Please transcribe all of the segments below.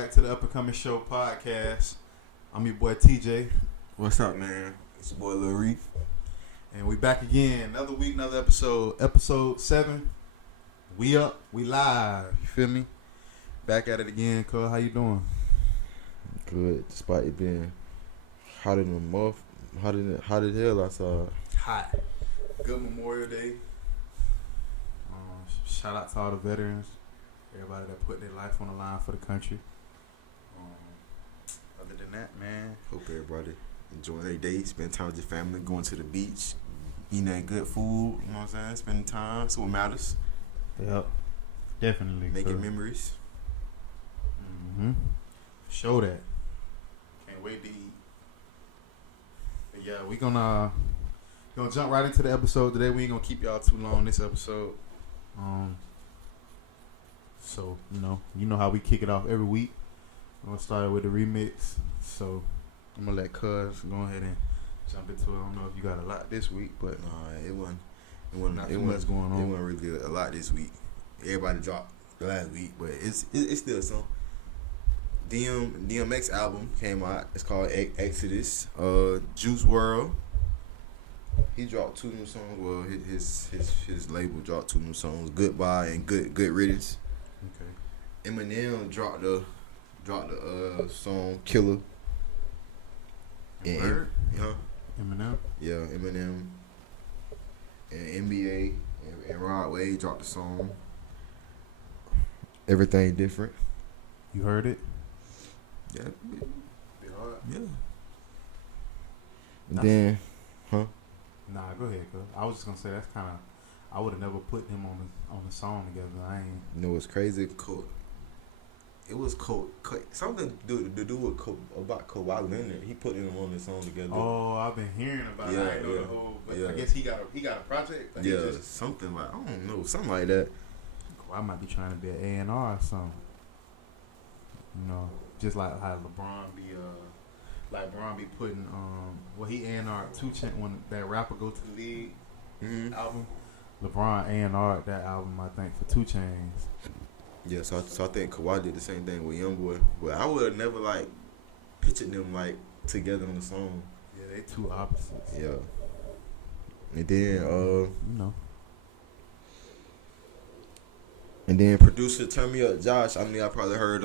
back to the Up and Coming Show podcast. I'm your boy TJ. What's up, man? It's your boy Lil Reef. And we back again. Another week, another episode. Episode 7. We up. We live. You feel me? Back at it again, cuz. How you doing? Good, despite it being hotter than a month. Hot as hell outside. Hot. Good Memorial Day. Shout out to all the veterans. Everybody that put their life on the line for the country. Other than that, man. Hope everybody enjoying their day, spend time with your family, going to the beach, eating that good food, you know what I'm saying? Spending time, that's what matters. Yep. Definitely. Making memories. Mm-hmm. Show that. Can't wait to eat. But yeah, we gonna jump right into the episode today. We ain't gonna keep y'all too long this episode. So, you know how we kick it off every week. We're gonna start with the remix. So I'm gonna let Cuz go ahead and jump into it. I don't know if you got a lot this week, but It wasn't much going on. It wasn't really a lot this week. Everybody dropped last week, but it's still some. DMX album came out. It's called Exodus. Juice WRLD. He dropped 2 new songs. Well, his label dropped 2 new songs. Goodbye and Good Riddance. Okay. Eminem dropped the song Killer. Eminem. Yeah, Eminem. And NBA and Rod Wave dropped the song Everything Different. You heard it? Yeah. Bit hard. Yeah. And then, Nah, go ahead, cuz. I was just gonna say that's kind of. I would have never put him on the song together. I ain't. You know what's crazy? It was something to do with about Kawhi Leonard. He put him on the song together. Oh, I've been hearing about it. I didn't know the whole. But I guess he got a project. Like Something like, I don't know, something like that. I might be trying to be an A&R or something. Just like how LeBron be putting he A&R 2 Chainz when that rapper go to the league album. LeBron A&R that album, I think, for 2 Chainz. Yeah, so I think Kawhi did the same thing with YoungBoy, but I would have never pictured them together on the song. Yeah, they two opposites. Yeah. And then And then producer Turn Me Up Josh, I probably heard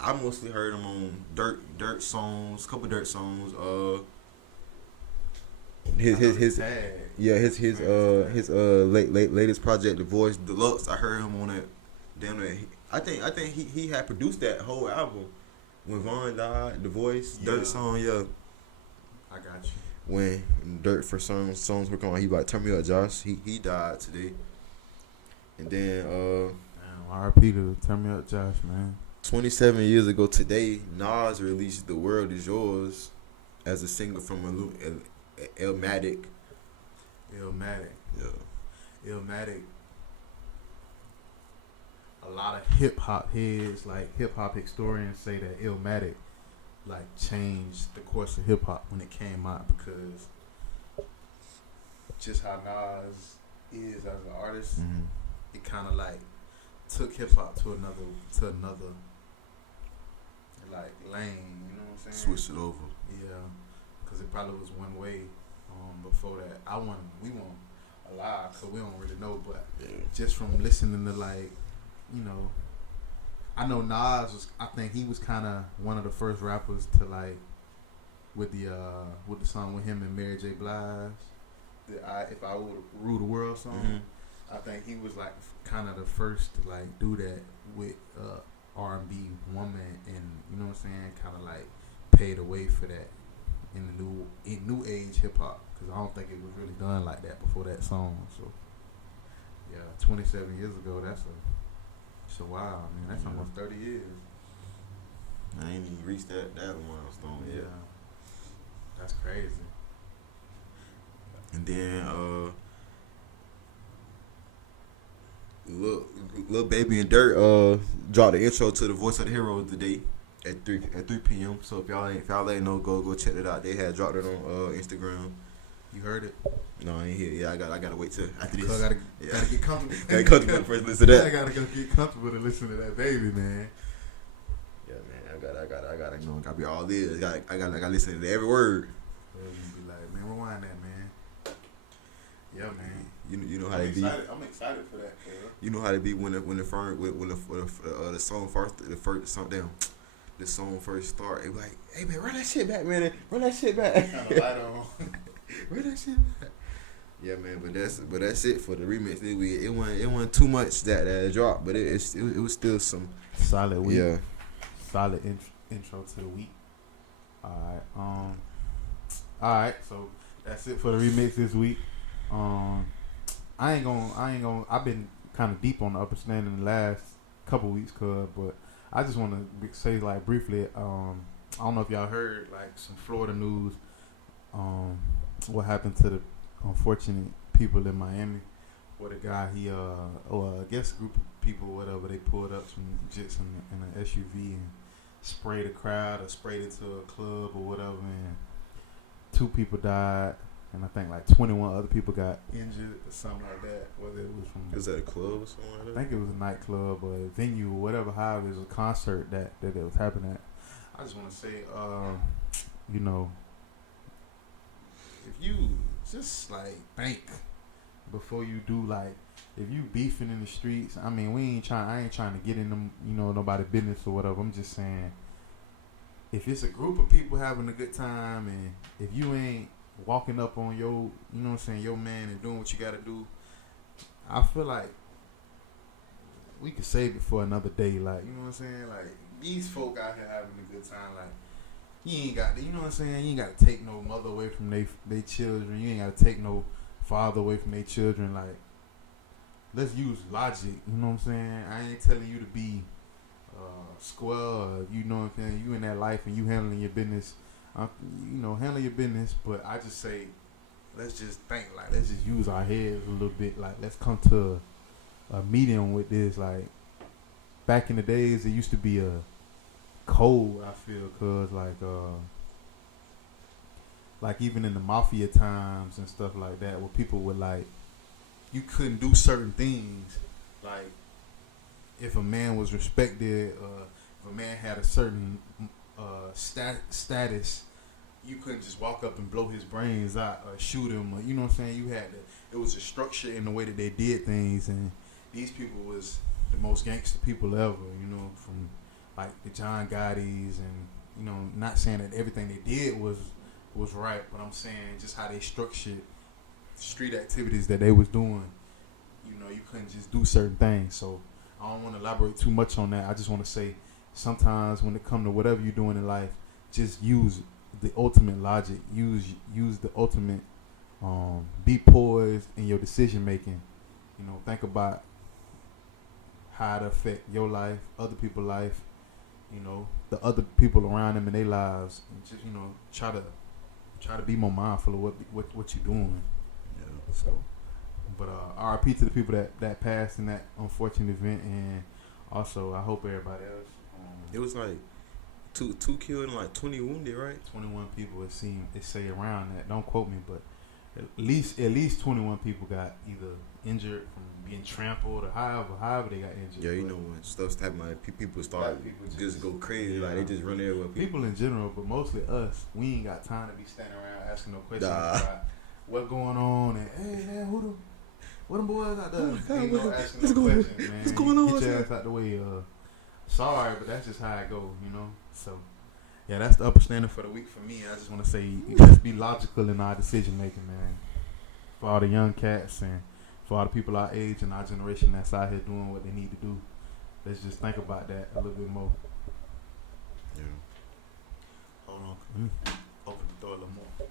I mostly heard him on dirt songs, couple dirt songs. His latest project, The Voice Deluxe. I heard him on it. Damn it, I think he had produced that whole album when Vaughn died. The Voice Dirt song, yeah. I got you. When Dirt for songs were going, he Turn Me Up Josh. He died today. And then R.I.P. to Turn Me Up Josh, man. 27 years ago today, Nas released The World Is Yours as a single from Illmatic. Illmatic. Yeah. Illmatic. A lot of hip hop heads, hip hop historians, say that Illmatic changed the course of hip hop when it came out, because just how Nas is as an artist, it kind of took hip hop to another lane, you know what I'm saying? Switched it over. Yeah, because it probably was one way before that. We won't lie, because we don't really know, but just from listening to I know Nas I think he was kind of one of the first rappers to with the song with him and Mary J. Blige, If I Would Rule the World song. I think he was kind of the first to do that with R&B woman, and you know what I'm saying, kind of paved the way for that in new age hip hop, because I don't think it was really done like that before that song. So yeah, 27 years ago, that's a while, man. That's almost 30 years. I ain't even reached that milestone yet. Yeah, that's crazy. And then Lil Baby and Dirt dropped the intro to The Voice of the Heroes today at 3 p.m. So if y'all ain't know, go check it out. They had dropped it on Instagram. You heard it? No, I ain't here. Yeah, I gotta wait till after this. So gotta get comfortable. Gotta get comfortable first. Listen to that. I gotta go get comfortable to listen to that baby, man. gotta, you know, gotta be all this. I gotta listen to every word. Yeah, you be like, man, rewind that, man. Yeah, man. You know how they be. I'm excited for that, bro. You know how they be when the song the song first start. They be like, hey man, run that shit back, man. Run that shit back. Kind of light on. Run that shit back. Yeah, man, but that's it for the remix. It wasn't too much that dropped, but it was still some solid week. Yeah, solid intro to the week. All right. So that's it for the remix this week. I ain't gonna. I've been kind of deep on the upper stand in the last couple weeks, but I just want to say like briefly. I don't know if y'all heard like some Florida news. What happened to the unfortunate people in Miami? Where the guy I guess a group of people, whatever, they pulled up some jits in an SUV and sprayed a crowd or sprayed it to a club or whatever, and 2 people died. And I think like 21 other people got injured or something like that. Whether it was from... Was that a club or something like that? I think it was a nightclub or a venue or whatever. However, it was a concert that it was happening at. I just want to say, you know, if you just like think before you do, like, if you beefing in the streets, I mean, I ain't trying to get in them, you know, nobody's business or whatever. I'm just saying, if it's a group of people having a good time and if you ain't walking up on your, you know what I'm saying, your man and doing what you got to do, I feel like we could save it for another day. Like, you know what I'm saying? Like, these folk out here having a good time. Like, you ain't got to, you know what I'm saying? You ain't got to take no mother away from they children. You ain't got to take no father away from their children. Like, let's use logic. You know what I'm saying? I ain't telling you to be square. You know what I'm saying? You in that life and you handling your business. You know, handle your business, but I just say, let's just think, like, let's just use our heads a little bit, like, let's come to a medium with this. Like, back in the days, it used to be a code, I feel, cause like even in the mafia times and stuff like that, where people would like, you couldn't do certain things, like, if a man was respected, if a man had a certain status, you couldn't just walk up and blow his brains out or shoot him, or, you know what I'm saying? You had to, it was a structure in the way that they did things, and these people was the most gangster people ever, you know, from like the John Gottis, and, you know, not saying that everything they did was right, but I'm saying just how they structured street activities that they was doing. You know, you couldn't just do certain things. So I don't want to elaborate too much on that. I just want to say, sometimes when it comes to whatever you're doing in life, just use the ultimate logic. Use the ultimate. Be poised in your decision making. You know, think about how it affect your life, other people's life. You know, the other people around them in their lives. And just, you know, try to be more mindful of what you're doing. Yeah. So, but RIP to the people that passed in that unfortunate event, and also I hope everybody else. It was like two killed and like 20 wounded, right? 21 people. It say around that. Don't quote me, but at least 21 people got either injured from being trampled or however they got injured. Yeah, you know, when stuff's happening, like, people start just go crazy, like they just run everywhere. People in general, but mostly us. We ain't got time to be standing around asking no questions about what's going on and, hey man, what them boys out there? Ain't no asking no questions, man. What's going on? Get your ass out the way. Sorry, but that's just how it goes, you know. So, yeah, that's the upper standard for the week for me. I just want to say, let's be logical in our decision making, man. For all the young cats and for all the people our age and our generation that's out here doing what they need to do, let's just think about that a little bit more. Yeah. Hold on. Open the door a little more.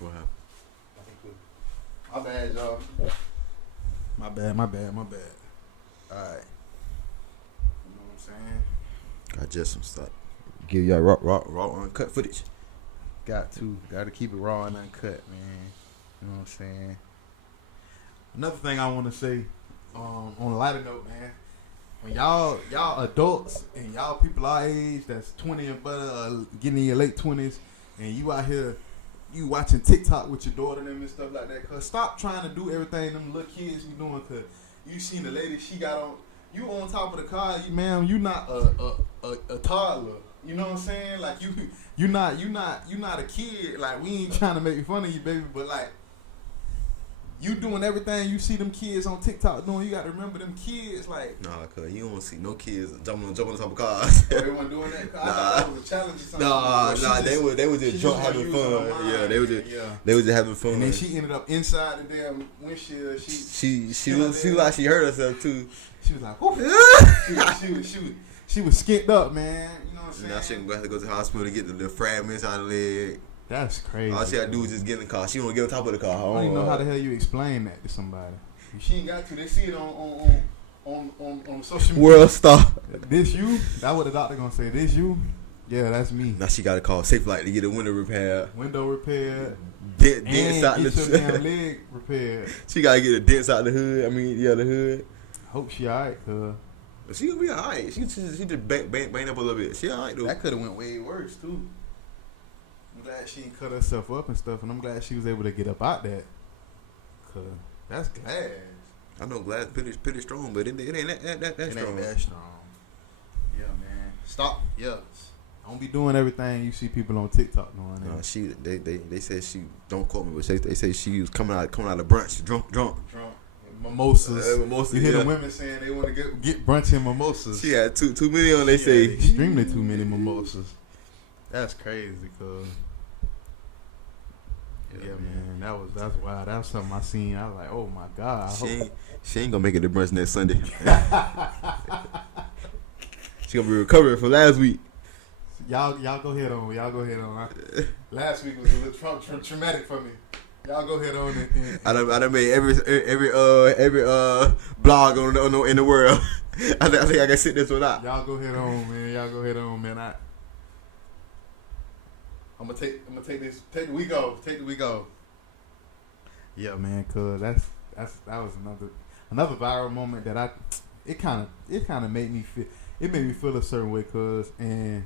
What happened? My bad, y'all. My bad. Alright. You know what I'm saying? Got just some stuff. Give y'all raw uncut footage. Gotta keep it raw and uncut, man. You know what I'm saying? Another thing I want to say, on a lighter note, man, when y'all adults and y'all people our age that's 20 and better, getting in your late 20s, and you out here, you watching TikTok with your daughter and them and stuff like that. Cause stop trying to do everything them little kids be doing. Cause you seen the lady, she got on, you on top of the car, you not a toddler. You know what I'm saying? Like you not a kid. Like we ain't trying to make fun of you, baby, but like you doing everything you see them kids on TikTok doing. You got to remember them kids. Like nah, cause you don't see no kids jumping on top of cars. They weren't doing that. I thought that was a challenge or something. Nah, they were just drunk having fun. Yeah, they were just having fun. And then she ended up inside the damn windshield. She like she hurt herself too. She was like, whoo. She was skinned up, man. You know what I'm saying? Now she gonna have to go to the hospital to get the fragments out of the leg. That's crazy. All she gotta do is just get in the car. She wanna get on top of the car. I don't even know how the hell you explain that to somebody. She ain't got to. They see it on social media. World star. This you? That's what the doctor gonna say. This you? Yeah, that's me. Now she gotta call Safe Light to get a window repaired. Window repaired. Dents out the damn leg repaired. She gotta get the dents out the hood. The hood. Hope she alright, cuz. She gonna be alright. She just bang up a little bit. She alright though. That could have went way worse too. I'm glad she didn't cut herself up and stuff, and I'm glad she was able to get up out that. Cause that's glass. I know glass pretty strong, but it ain't that strong. Ain't that strong. Yeah, man. Stop. Yeah. Don't be doing everything you see people on TikTok doing. No, they said she, don't quote me, but they say she was coming out of brunch drunk. Mimosas. You hear yeah. the women saying they want to get brunch and mimosas. She had too many on. They say extremely too many mimosas. That's crazy, cuz. Yeah, man. That's wild. That was something I seen. I was like, oh my god. She ain't gonna make it to brunch next Sunday. She gonna be recovering from last week. Y'all go ahead on. Last week was a little traumatic for me. Y'all go ahead on it. I done made every blog in the world. I think I can sit this one out. Y'all go ahead on, man. I'm gonna take this. Take the week off. Yeah, man. Cause that was another viral moment that it kind of made me feel a certain way. Cause and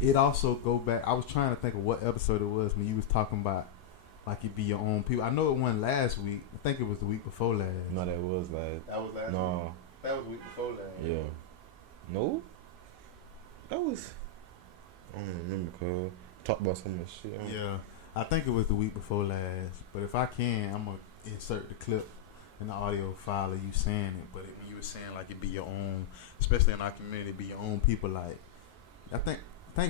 it also go back. I was trying to think of what episode it was when you was talking about like it be your own people. I know it wasn't last week. I think it was the week before last. No, that was last. That was last. No, week. That was the week before last. Yeah. No. That was. I don't remember. Cause talk about some of this shit. Yeah, I think it was the week before last. But if I can, I'm gonna insert the clip in the audio file of you saying it. But when you were saying like it be your own, especially in our community, be your own people. Like I think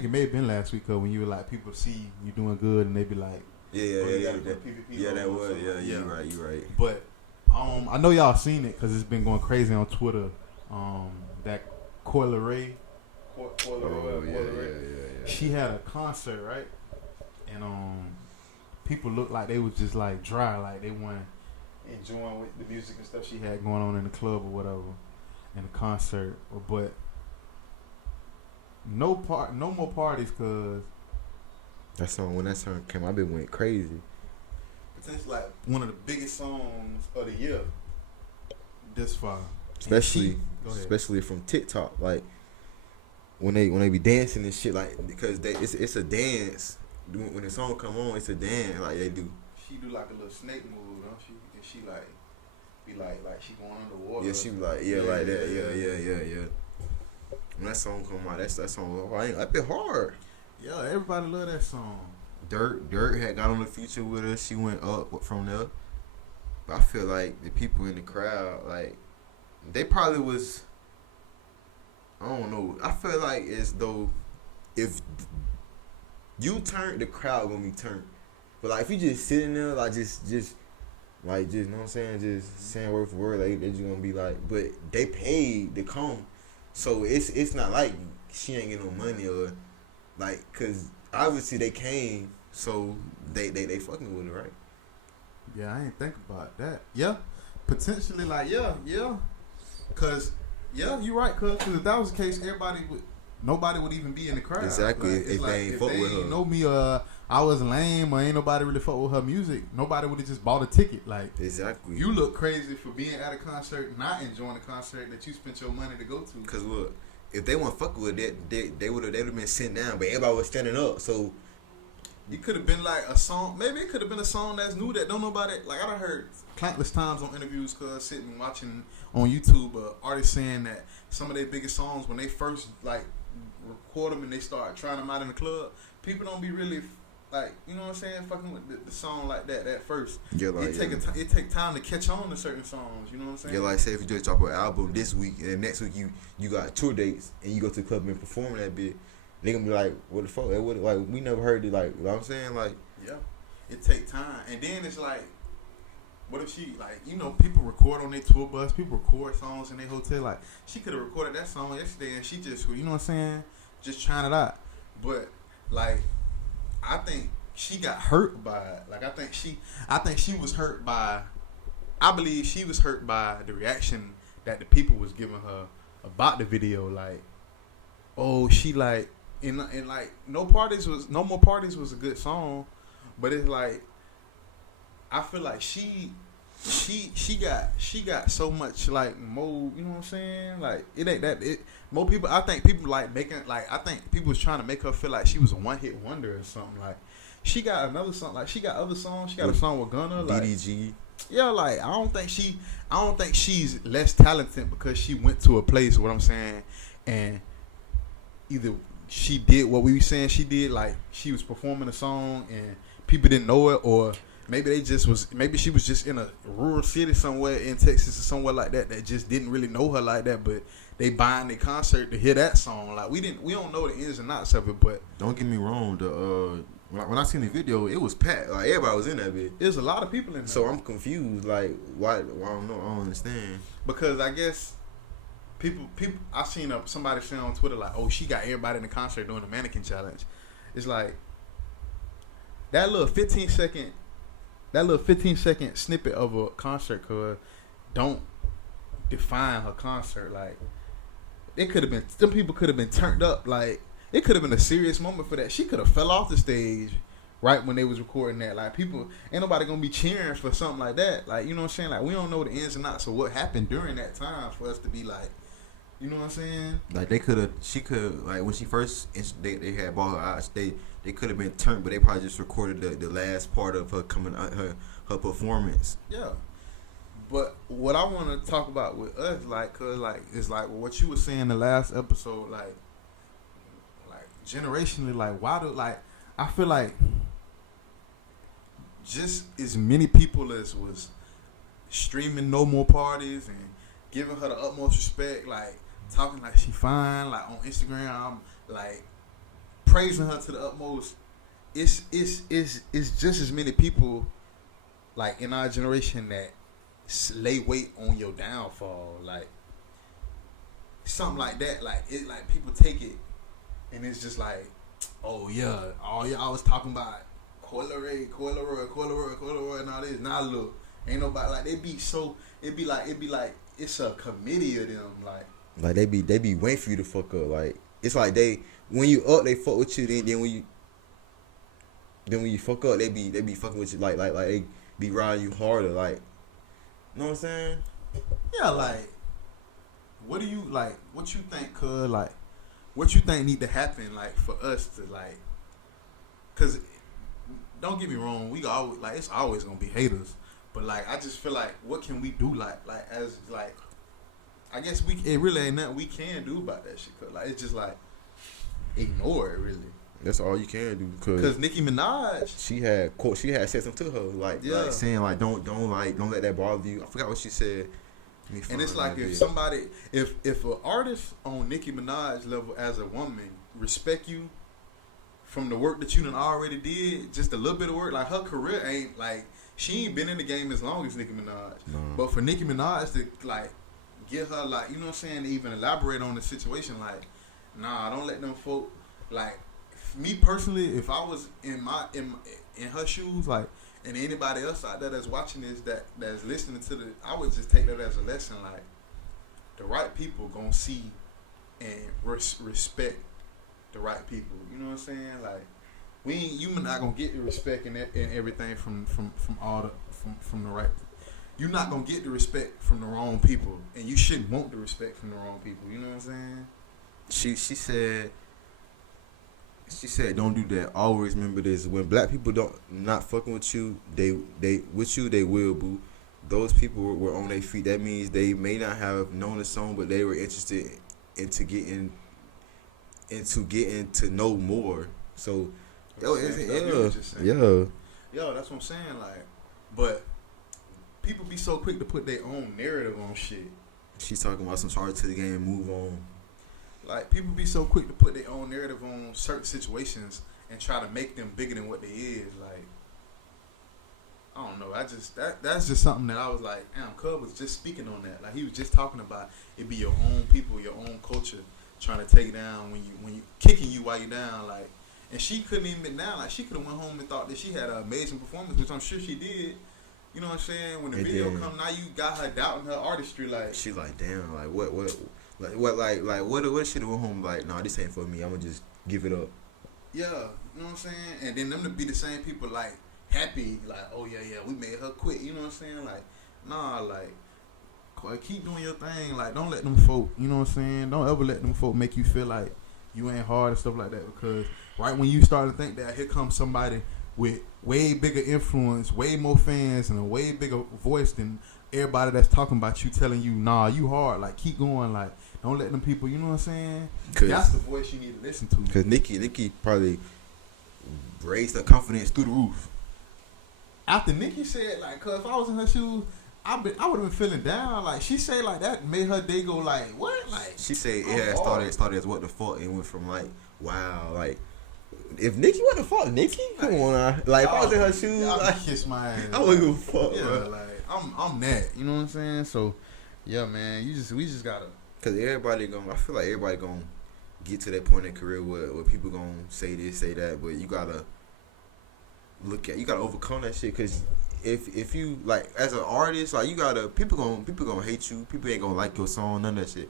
it may have been last week, cause when you were like people see you doing good and they be like, yeah, that was, you right. But I know y'all seen it because it's been going crazy on Twitter. That Coyle Ray. She had a concert, right? And people looked like they was just like dry, like they weren't enjoying with the music and stuff she had going on in the club or whatever, in the concert. But no more parties, cause that song, when that song came out, it went crazy. It's like one of the biggest songs of the year this far, especially from TikTok. Like when they be dancing and shit, like because it's a dance. When the song come on, it's a dance. Like they do. She do like a little snake move, don't she? And she like be like she going underwater. Yeah, she be like like that. Yeah. When that song come out, that song that bit hard. Yeah, everybody love that song. Dirt had got on the feature with her. She went up from there. But I feel like the people in the crowd, like, they probably was, I don't know. I feel like as though if you turn, the crowd gonna be turned. But like if you just sitting there, like just you know what I'm saying, just saying word for word, like they just gonna be like, but they paid to come, so it's not like she ain't getting no money or like, cause obviously they came, so they fucking with it, right? Yeah, I ain't think about that. Yeah, potentially, like yeah, cause yeah, you right, cause if that was the case, nobody would even be in the crowd. Exactly, like, if they ain't fuck with her. Know me, I I was lame or ain't nobody really fuck with her music, nobody would have just bought a ticket. Like, Exactly. you look crazy for being at a concert, not enjoying a concert that you spent your money to go to. Cause look, if they weren't fucking with it, they would have been sitting down, but everybody was standing up. So it could have been like a song. Maybe it could have been a song that's new that don't nobody like. I done heard countless times on interviews, cause sitting watching on YouTube, artists saying that some of their biggest songs when they first like record them and they start trying them out in the club, people don't be really like, you know what I'm saying, fucking with the song like that at first. yeah, like It take time to catch on to certain songs. You know what I'm saying? yeah, like say if you just drop an album this week and then next week you got tour dates and you go to the club and perform that bit, they gonna be like, what the fuck? Like we never heard it. Like, you know what I'm saying, like yeah, it take time, and then it's like, what if she like, you know, people record on their tour bus, people record songs in their hotel. Like, she could have recorded that song yesterday and she just, you know what I'm saying, just trying it out. But like, I think she got hurt by it. Like, I think she was hurt by. I believe she was hurt by the reaction that the people was giving her about the video. Like, oh, she like, and like, No More Parties was a good song, but it's like, I feel like she got so much like more, you know what I'm saying? Like, it ain't that more people. I think people like making, like, I think people was trying to make her feel like she was a one-hit wonder or something. Like, she got another song, like she got other songs. She got a song with Gunna, like DDG. Yeah, like I don't think she's less talented because she went to a place, what I'm saying, and either she did what we were saying she did, like she was performing a song and people didn't know it, or maybe she was just in a rural city somewhere in Texas or somewhere like that just didn't really know her like that, but they buying the concert to hear that song. Like, we don't know the ins and outs of it, but Don't get me wrong, when I seen the video, it was packed. Like, everybody was in that bit. there's a lot of people in there. So I'm confused. Like, why? I don't know. I don't understand. Because I guess people, I seen somebody saying on Twitter like, oh, she got everybody in the concert doing the mannequin challenge. It's like that little 15 second snippet of a concert don't define her concert. Like, them people could have been turned up. Like, it could have been a serious moment for that. She could have fell off the stage right when they was recording that. Like, people, ain't nobody gonna be cheering for something like that. Like, you know what I'm saying? Like, we don't know the ins and outs of what happened during that time for us to be like, you know what I'm saying? Like, she could, like, when she first, they had bought her out, they could have been turned, but they probably just recorded the last part of her coming out, her performance. Yeah. But what I want to talk about with us, like, cause like it's like what you were saying in the last episode, like generationally, like why do, like, I feel like just as many people as was streaming No More Parties and giving her the utmost respect, like talking like she fine, like on Instagram, like praising her to the utmost. It's just as many people like in our generation that lay weight on your downfall, like something like that. Like, it, like people take it and it's just like, oh yeah, all y'all was talking about Coi Leray, and all this. Now look, ain't nobody, like, it be like it's a committee of them, like they be waiting for you to fuck up. Like, it's like when you up, they fuck with you. Then when you fuck up, they be fucking with you. Like they be riding you harder. Like, you know what I'm saying? Yeah, like, what you think could, like, what you think need to happen, like, for us to, like, cause don't get me wrong, we always, like, it's always gonna be haters, but like, I just feel like, what can we do, like as, like, I guess it really ain't nothing we can do about that shit, cause like, it's just like, ignore it, really. That's all you can do, cause Nicki Minaj, she had said something to her, like, yeah, like saying like don't let that bother you. I forgot what she said. And it's like, if somebody, if an artist on Nicki Minaj level as a woman respect you from the work that you done already did, just a little bit of work, like, her career ain't, like, she ain't been in the game as long as Nicki Minaj. No. But for Nicki Minaj to, like, get her, like, you know what I'm saying, to even elaborate on the situation, like, nah, don't let them folk, like, me personally, if I was in her shoes, like, and anybody else out there that's watching this, that's listening to I would just take that as a lesson. Like, the right people gonna see and respect the right people. You know what I'm saying? Like, You not gonna get the respect and everything from the right. You're not gonna get the respect from the wrong people, and you shouldn't want the respect from the wrong people. You know what I'm saying? She said don't do that. Always remember this: when black people don't not fucking with you, they will, boo. Those people were on their feet. That means they may not have known the song, but they were interested into getting to know more. So, yo, that's what I'm saying. Like, but people be so quick to put their own narrative on shit. She's talking about some sorry to the game, move on. Like, people be so quick to put their own narrative on certain situations and try to make them bigger than what they is. Like, I don't know. That's just something that I was like, damn, Cub was just speaking on that. Like, he was just talking about it be your own people, your own culture trying to take you down when you kicking you while you down. Like, and she couldn't even been down. Like, she could have went home and thought that she had an amazing performance, which I'm sure she did. You know what I'm saying? When the video come, now you got her doubting her artistry. Like, she like, damn, like what should have went home like, nah, this ain't for me. I'm gonna just give it up. Yeah, you know what I'm saying? And then them to be the same people like happy, like, oh yeah, we made her quit. You know what I'm saying? Like, nah, like keep doing your thing. Like, don't let them folk, you know what I'm saying? Don't ever let them folk make you feel like you ain't hard and stuff like that, because right when you start to think that, here comes somebody with way bigger influence, way more fans, and a way bigger voice than everybody that's talking about you, telling you, nah, you hard. Like, keep going. Like, don't let them people, you know what I'm saying? That's the voice you need to listen to. Because Nicki probably raised her confidence through the roof. After Nicki said, like, cause if I was in her shoes, I would have been feeling down. Like, she said like that made her day go like, what? Like, she said it had started as what the fuck, and went from like, wow, like, if Nicki, what the fuck, Nicki? Come on, like, if I was in her shoes, like, kiss my ass. I wouldn't give a fuck, yeah, bro. Like, I'm that. You know what I'm saying? So, yeah, man, we just gotta. Cause I feel like everybody gonna get to that point in their career where people gonna say this, say that, but you gotta overcome that shit. Cause if you, like, as an artist, like, people gonna hate you. People ain't gonna like your song, none of that shit.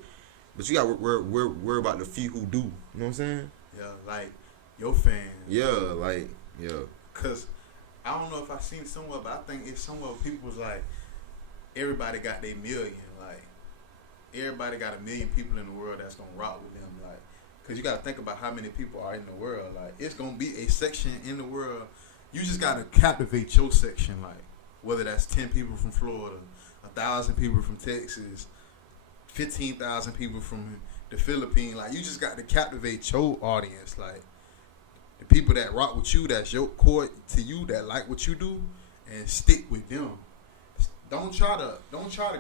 But you got worry about the few who do. You know what I'm saying? Yeah, like your fans. Yeah, like, yeah. Cause I don't know if I seen it somewhere, but I think it's somewhere people was like, everybody got their million. Like, everybody got 1 million people in the world that's gonna rock with them. Like, cause you gotta think about how many people are in the world. Like, it's gonna be a section in the world. You just gotta captivate your section. Like, whether that's 10 people from Florida, 1,000 people from Texas, 15,000 people from the Philippines. Like, you just got to captivate your audience. Like, the people that rock with you, that's your core to you, that like what you do, and stick with them. Don't try to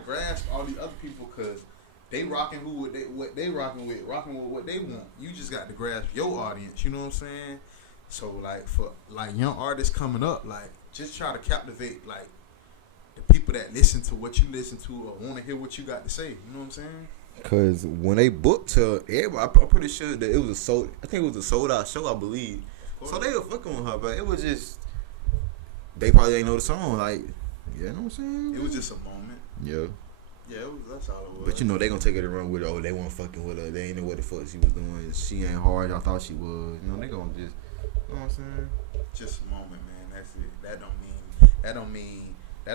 grasp all these other people, because they rocking what they rocking with what they want. You just got to grasp your audience. You know what I'm saying? So, like, for like young artists coming up, like, just try to captivate like the people that listen to what you listen to or want to hear what you got to say. You know what I'm saying? Cause when they booked her, everybody, I'm pretty sure that it was a sold out show, I believe. So they were fucking with her, but it was just, they probably ain't know the song. Like, you know what I'm saying? It was just a moment. Yeah. Yeah, that's all it was. But you know they gonna take it and run with it. Oh, they weren't fucking with her. They ain't know what the fuck she was doing. She ain't hard. I thought she was. You know, they gonna just, you know what I'm saying? Just a moment, man. That's it. That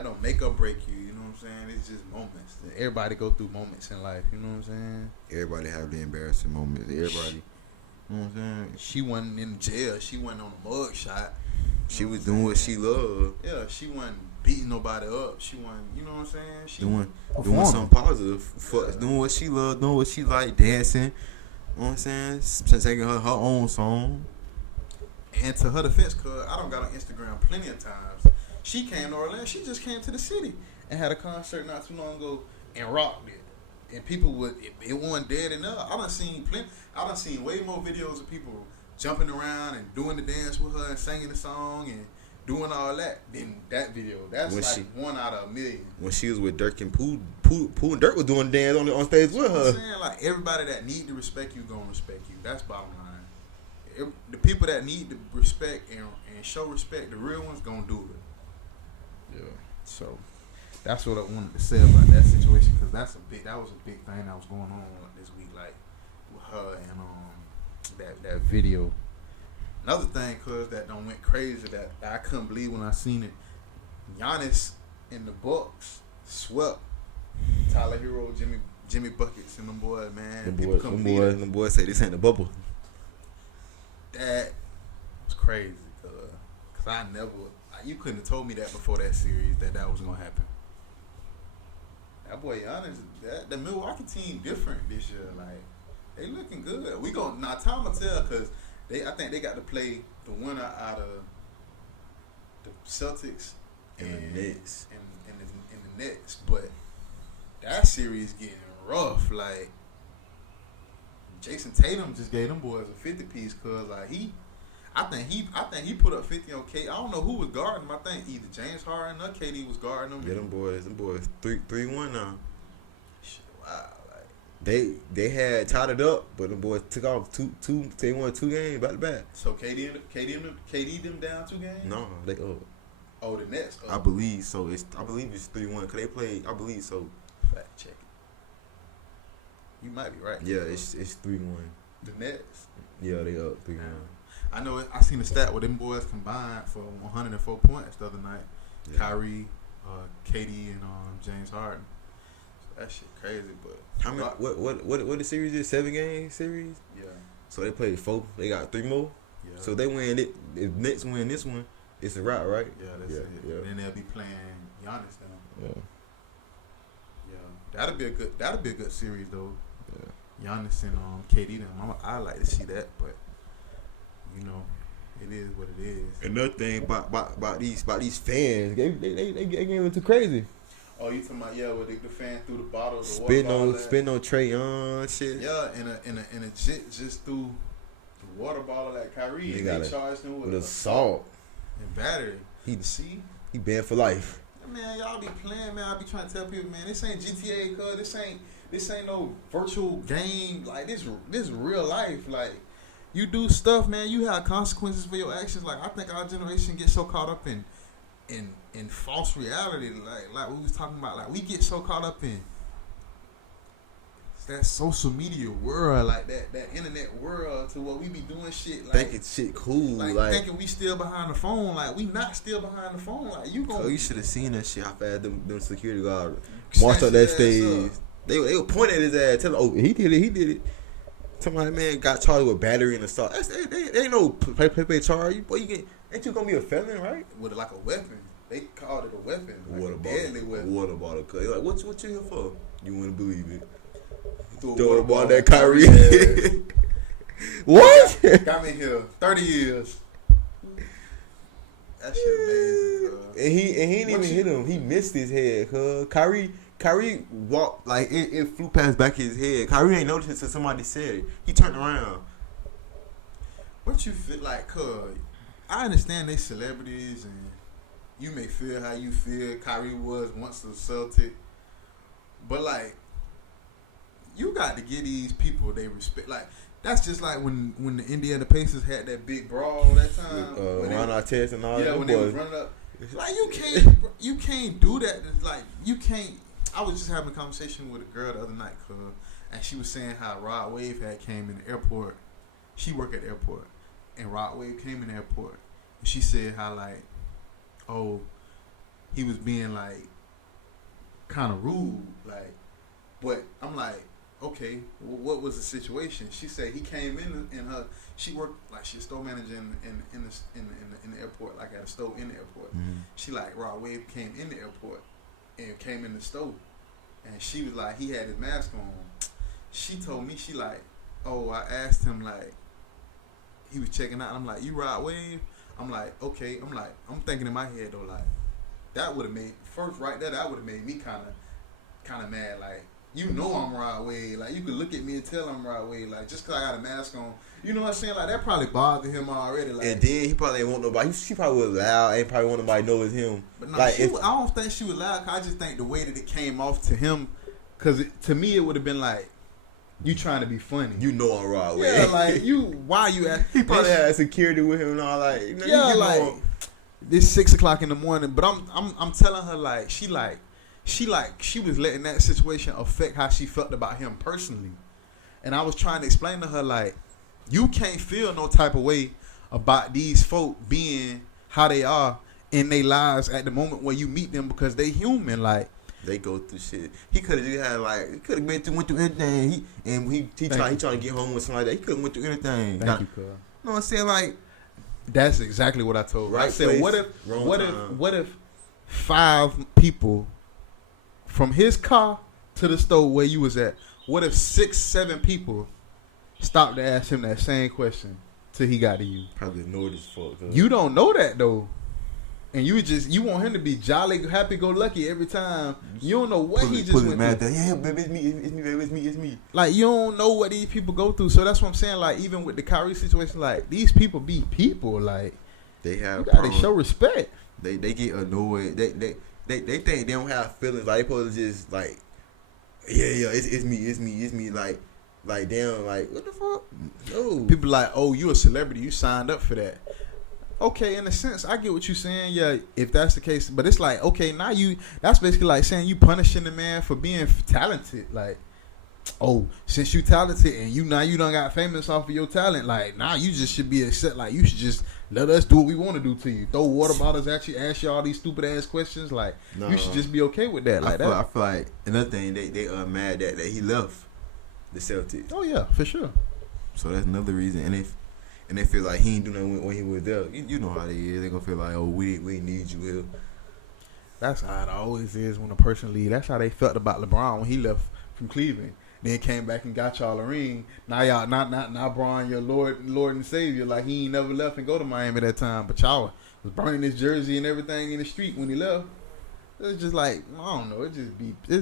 don't make or break you. You know what I'm saying? It's just moments. Everybody go through moments in life. You know what I'm saying? Everybody have the embarrassing moments. Everybody. You know what I'm saying? She wasn't in jail. She wasn't on a mug shot. She was doing what she loved. Yeah, she wasn't beating nobody up. She wasn't, you know what I'm saying? She doing something positive. Doing what she loved, doing what she liked, dancing. You know what I'm saying? Taking her own song. And to her defense, cause I don't got on Instagram plenty of times. She came to Orlando. She just came to the city and had a concert not too long ago and rocked it. And people it wasn't dead enough. I done seen way more videos of people jumping around and doing the dance with her and singing the song and doing all that than that video. That's when 1 out of 1 million. When she was with Dirk and Pooh and Dirk was doing dance on stage with her. I'm saying, like, everybody that need to respect you gonna respect you. That's bottom line. The people that need to respect and show respect, the real ones gonna do it. Yeah. So that's what I wanted to say about that situation, because that was a big thing that was going on this week, like with her and that video. Another thing, cause that done went crazy that I couldn't believe when I seen it. Giannis in the Bucks swept Tyler Hero, Jimmy Buckets, and them boys, man. Them boys say this ain't the bubble. That was crazy, cause I never. You couldn't have told me that before that series that was gonna happen. That boy Giannis, the Milwaukee team different this year. Like they looking good. We gon' now time will tell, cause I think they got to play the winner out of the Celtics and the Nets. And the Nets. But that series getting rough. Like Jason Tatum just gave them boys a 50 piece, cause like I think he put up 50 on KD. I don't know who was guarding him. I think either James Harden or KD was guarding him. Yeah, them boys 3-1 now. Shit, wow. They had tied it up, but the boys took off two. They won 2 games back to back. So KD them down 2 games? No, they Oh, the Nets. I believe so. I believe it's 3-1 because they played. I believe so. Fact check it. You might be right. Yeah, it's 3-1. The Nets. Yeah, they up 3-1. I know. I seen a stat where them boys combined for 104 points the other night. Yeah. Kyrie, KD, and James Harden. That shit crazy, but how many? What the series is? 7-game series. Yeah. So they played 4. They got 3 more. Yeah. So they win it. If Nets win this one, it's a wrap, right? Yeah, that's it. Yeah. And then they'll be playing Giannis then. Yeah. Yeah. That'll be a good series though. Yeah. Giannis and KD them. I like to see that, but you know, it is what it is. Another thing about these fans, they getting too crazy. Oh, you talking about with the fan through the bottle, spin on Trae Young shit. Yeah, and a jit just threw the water bottle at Kyrie. They charged him with assault and battery. He banned for life. Man, y'all be playing, man. I be trying to tell people, man, this ain't GTA, cuz this ain't no virtual game. Like this real life. Like you do stuff, man. You have consequences for your actions. Like I think our generation gets so caught up in false reality, like we was talking about. Like we get so caught up in that social media world, like that internet world, to where we be doing shit like thinking shit cool, like thinking we still behind the phone. Like we not still behind the phone. Like you gon' you should have seen that shit. How fast them security guards marched up that stage. They were pointing at his ass, telling, "Oh, he did it." Somebody, man, got charged with battery and assault. They ain't no play charge. Boy, ain't you gonna be a felon, right? With like a weapon. They called it a weapon, like water a bottle, deadly weapon. Water bottle. Like, what you here for? You wouldn't believe it. Throw a ball that Kyrie. What? Got me here 30 years. That shit amazing. And he didn't even hit him. He missed his head. Kyrie walked like it flew past back his head. Kyrie ain't noticed it until somebody said it. He turned around. What you feel like? Cause I understand they celebrities and you may feel how you feel. Kyrie was once a Celtic, but like you got to give these people they respect. Like that's just like when the Indiana Pacers had that big brawl that time. Ron Artest and all that. Yeah, when boys. they was running up. Like you can't do that. Like you can't. I was just having a conversation with a girl the other night, and she was saying how Rod Wave had came in the airport. She worked at the airport, and Rod Wave came in the airport, and she said how like, oh, he was being like, kind of rude, like. But I'm like, okay, what was the situation? She said he came in her. She worked like she's a store manager in the airport, like at a store in the airport. Mm-hmm. She like Rod Wave came in the airport. And came in the store, and she was like, he had his mask on. She told me, she like, oh, I asked him like, he was checking out. I'm like, you Rod Wave? I'm like, okay. I'm thinking in my head though, like, that would have made first right there. That would have made me kind of mad. Like, you know I'm Rod Wave. Like, you could look at me and tell I'm Rod Wave. Like, just cause I got a mask on, you know what I'm saying? Like, that probably bothered him already. Like, and then he probably ain't want nobody. She probably was loud. Ain't probably want nobody to know it's him. But no, like, I don't think she was loud. Cause I just think the way that it came off to him, cause to me it would have been like, you trying to be funny. You know I'm Rod Wave. Yeah, like why you at? He probably had security with him and all. Like, you know, yeah, like this 6:00 in the morning. But I'm telling her like she was letting that situation affect how she felt about him personally. And I was trying to explain to her like, you can't feel no type of way about these folk being how they are in their lives at the moment when you meet them because they human. Like they go through shit. He could have had like he could have went through anything. He trying to get home with something like that. He could have went through anything. Thank you, cuz. You know what I'm saying? Like that's exactly what I told her. Right I said, place, what if 5 people from his car to the store where you was at, what if 6, 7 people stopped to ask him that same question till he got to you? Probably ignored as fuck. You don't know that though. And you want him to be jolly, happy, go lucky every time. You don't know what he just went through. Yeah, baby, it's me, baby, it's me. Like you don't know what these people go through. So that's what I'm saying. Like even with the Kyrie situation, like these people be people. Like they have you gotta show respect. They get annoyed. They think they don't have feelings. Like they supposed to just like, yeah, it's me. Like damn, like what the fuck? No. People like, oh, you a celebrity, you signed up for that. Okay, in a sense, I get what you're saying. Yeah, if that's the case, but it's like, okay, now that's basically like saying you punishing the man for being talented. Like, oh, since you talented and you done got famous off of your talent, like now you just should be accept. Like you should just let us do what we want to do to you. Throw water bottles at you, ask you all these stupid ass questions. Like you should just be okay with that. Like I feel like another thing they are mad that he left the Celtics. Oh yeah, for sure. So that's another reason, and they feel like he ain't do nothing when he was there. You know how they is. They gonna feel like, oh, we need you here. That's how it always is when a person leaves. That's how they felt about LeBron when he left from Cleveland. Then came back and got y'all a ring. Now y'all not Bron, your Lord and Savior. Like he ain't never left and go to Miami that time. But y'all was burning his jersey and everything in the street when he left. It's just like I don't know. It's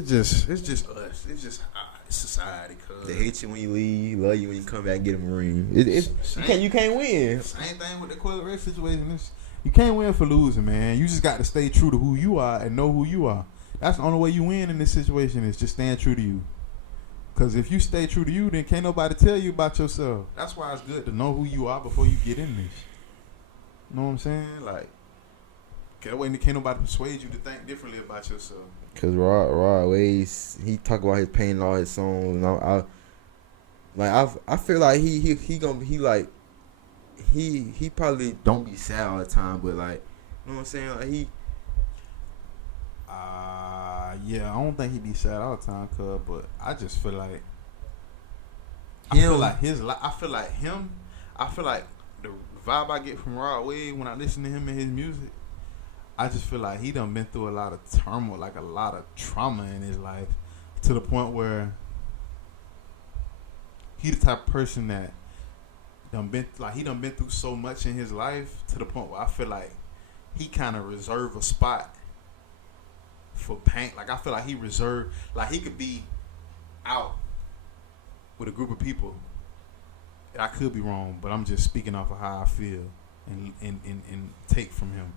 just us. It's just society. Cause they hate you when you leave, love you when you come back and get them a ring. You can't win. Same thing with the Coil Ray situation. You can't win for losing, man. You just got to stay true to who you are and know who you are. That's the only way you win in this situation is just staying true to you. Because if you stay true to you, then can't nobody tell you about yourself. That's why it's good to know who you are before you get in this. You know what I'm saying? Like, that way can't nobody persuade you to think differently about yourself. Cause Rod Ways, he talk about his pain in all his songs, and I feel like he probably don't be sad all the time, but like, you know what I'm saying? Like yeah, I don't think he be sad all the time, but I just feel like I feel like the vibe I get from Rod Wave when I listen to him and his music, I just feel like he done been through a lot of turmoil, like a lot of trauma in his life, to the point where he the type of person that done been through so much in his life to the point where I feel like he kind of reserve a spot for pain. Like I feel like he reserved, like he could be out with a group of people. I could be wrong, but I'm just speaking off of how I feel and take from him.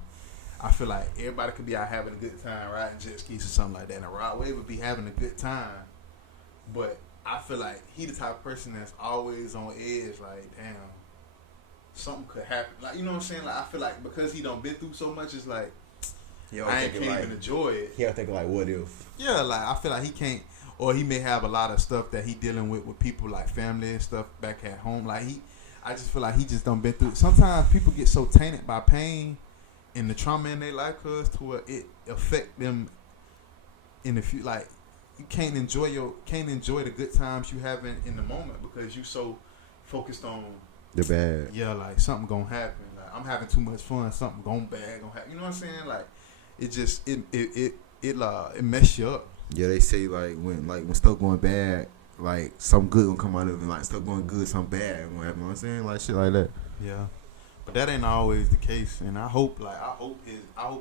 I feel like everybody could be out having a good time, riding jet skis or something like that. And a Rod Wave would be having a good time. But I feel like he the type of person that's always on edge, like, damn, something could happen. Like, you know what I'm saying? Like, I feel like because he done been through so much, it's like, I can't even enjoy it. He gotta think like, what if? Yeah, like, I feel like he can't, or he may have a lot of stuff that he dealing with people like family and stuff back at home. Like, I just feel like he just done been through it. Sometimes people get so tainted by pain and the trauma in their life, cause to where it affect them in the future. Like you can't enjoy the good times you having in the moment because you so focused on the bad. Yeah, like something gonna happen. Like I'm having too much fun. Something gonna happen. You know what I'm saying? Like it just it mess you up. Yeah, they say like when stuff going bad, like something good gonna come out of it. Like stuff going good, something bad gonna happen. You know what I'm saying? Like shit like that. Yeah. But that ain't always the case, and I hope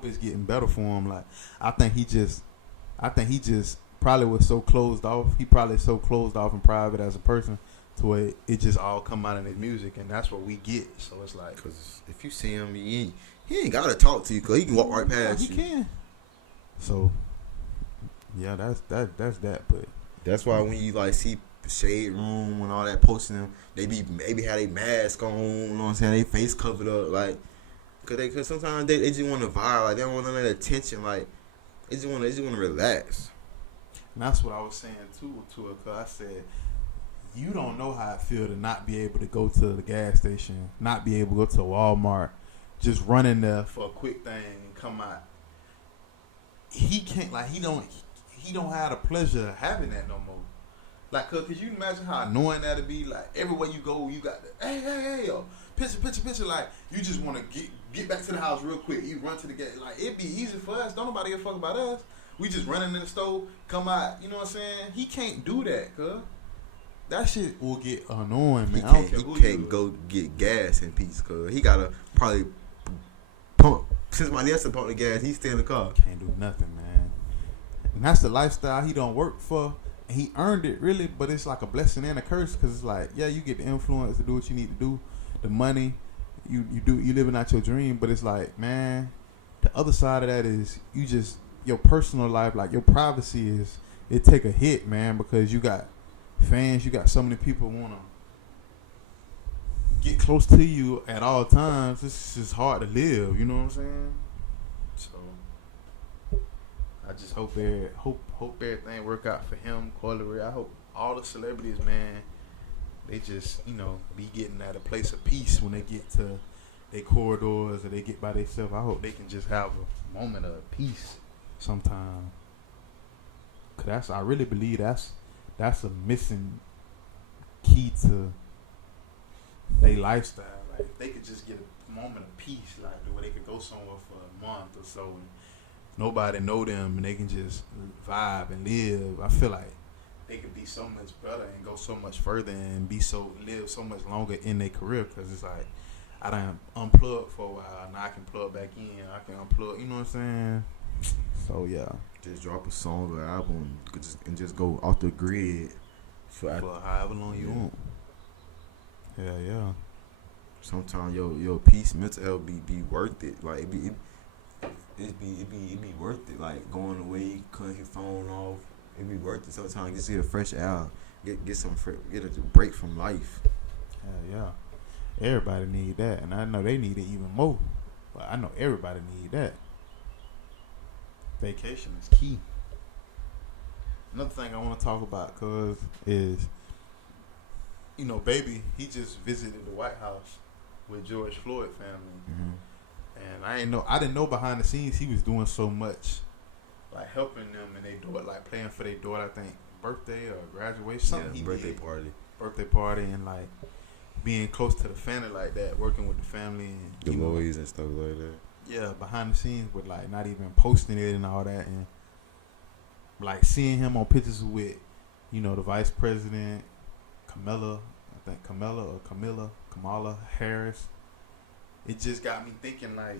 it's getting better for him. Like I think he just probably was so closed off. He probably so closed off and private as a person to where it just all come out in his music, and that's what we get. So it's like, cause if you see him, he ain't gotta talk to you, cause he can walk right past you. He can. So yeah, that's that. But that's why when you like see Shade Room and all that posting them, they be maybe have their mask on, you know what I'm saying, they face covered up, like, cause sometimes they just want to vibe, like they don't want none of that attention, like they just want to relax. And that's what I was saying too to her, cause I said you don't know how it feel to not be able to go to the gas station, not be able to go to Walmart, just run in there for a quick thing and come out. He can't, like, he don't have the pleasure of having that no more. Like, cause you imagine how annoying that'd be. Like, everywhere you go, you got the hey, yo, picture. Like, you just want to get back to the house real quick. You run to the gate. Like, it'd be easy for us. Don't nobody give a fuck about us. We just running in the store, come out. You know what I'm saying? He can't do that, cuz. That shit will get annoying, man. He can't go get gas in peace, cuz he gotta probably pump. Since my nephew pump the gas, he stay in the car. Can't do nothing, man. And that's the lifestyle he don't work for. And he earned it, really, but it's like a blessing and a curse, because it's like, yeah, you get the influence to do what you need to do, the money, you living out your dream, but it's like, man, the other side of that is you just, your personal life, like your privacy is, it take a hit, man, because you got fans, you got so many people want to get close to you at all times. It's just hard to live, you know what I'm saying? So I just hope everything work out for him, Coyle. I hope all the celebrities, man, they just, be getting at a place of peace when they get to their corridors or they get by themselves. I hope they can just have a moment of peace sometime. Cause I really believe that's a missing key to their lifestyle. Like, if they could just get a moment of peace, like where they could go somewhere for a month or so and nobody know them and they can just vibe and live, I feel like they could be so much better and go so much further and live so much longer in their career, because it's like, I done unplugged for a while, now I can plug back in, I can unplug, you know what I'm saying? So yeah, just drop a song or album and just go off the grid for however long you want. Yeah. Sometimes your peace, mental health be worth it. Like it be worth it. Like going away, cutting your phone off, it be worth it. Sometimes just get a fresh air, get a break from life. Yeah. Everybody need that, and I know they need it even more. But I know everybody need that. Vacation is key. Another thing I want to talk about, cuz, is, Baby, he just visited the White House with George Floyd family. Mm-hmm. And I didn't know behind the scenes he was doing so much, like helping them and they do it, like playing for their daughter, I think birthday or graduation, something. Birthday party, and like being close to the family like that, working with the family and the boys and stuff like that. Yeah, behind the scenes with like not even posting it and all that, and like seeing him on pictures with, the vice president, Kamala Harris. It just got me thinking, like,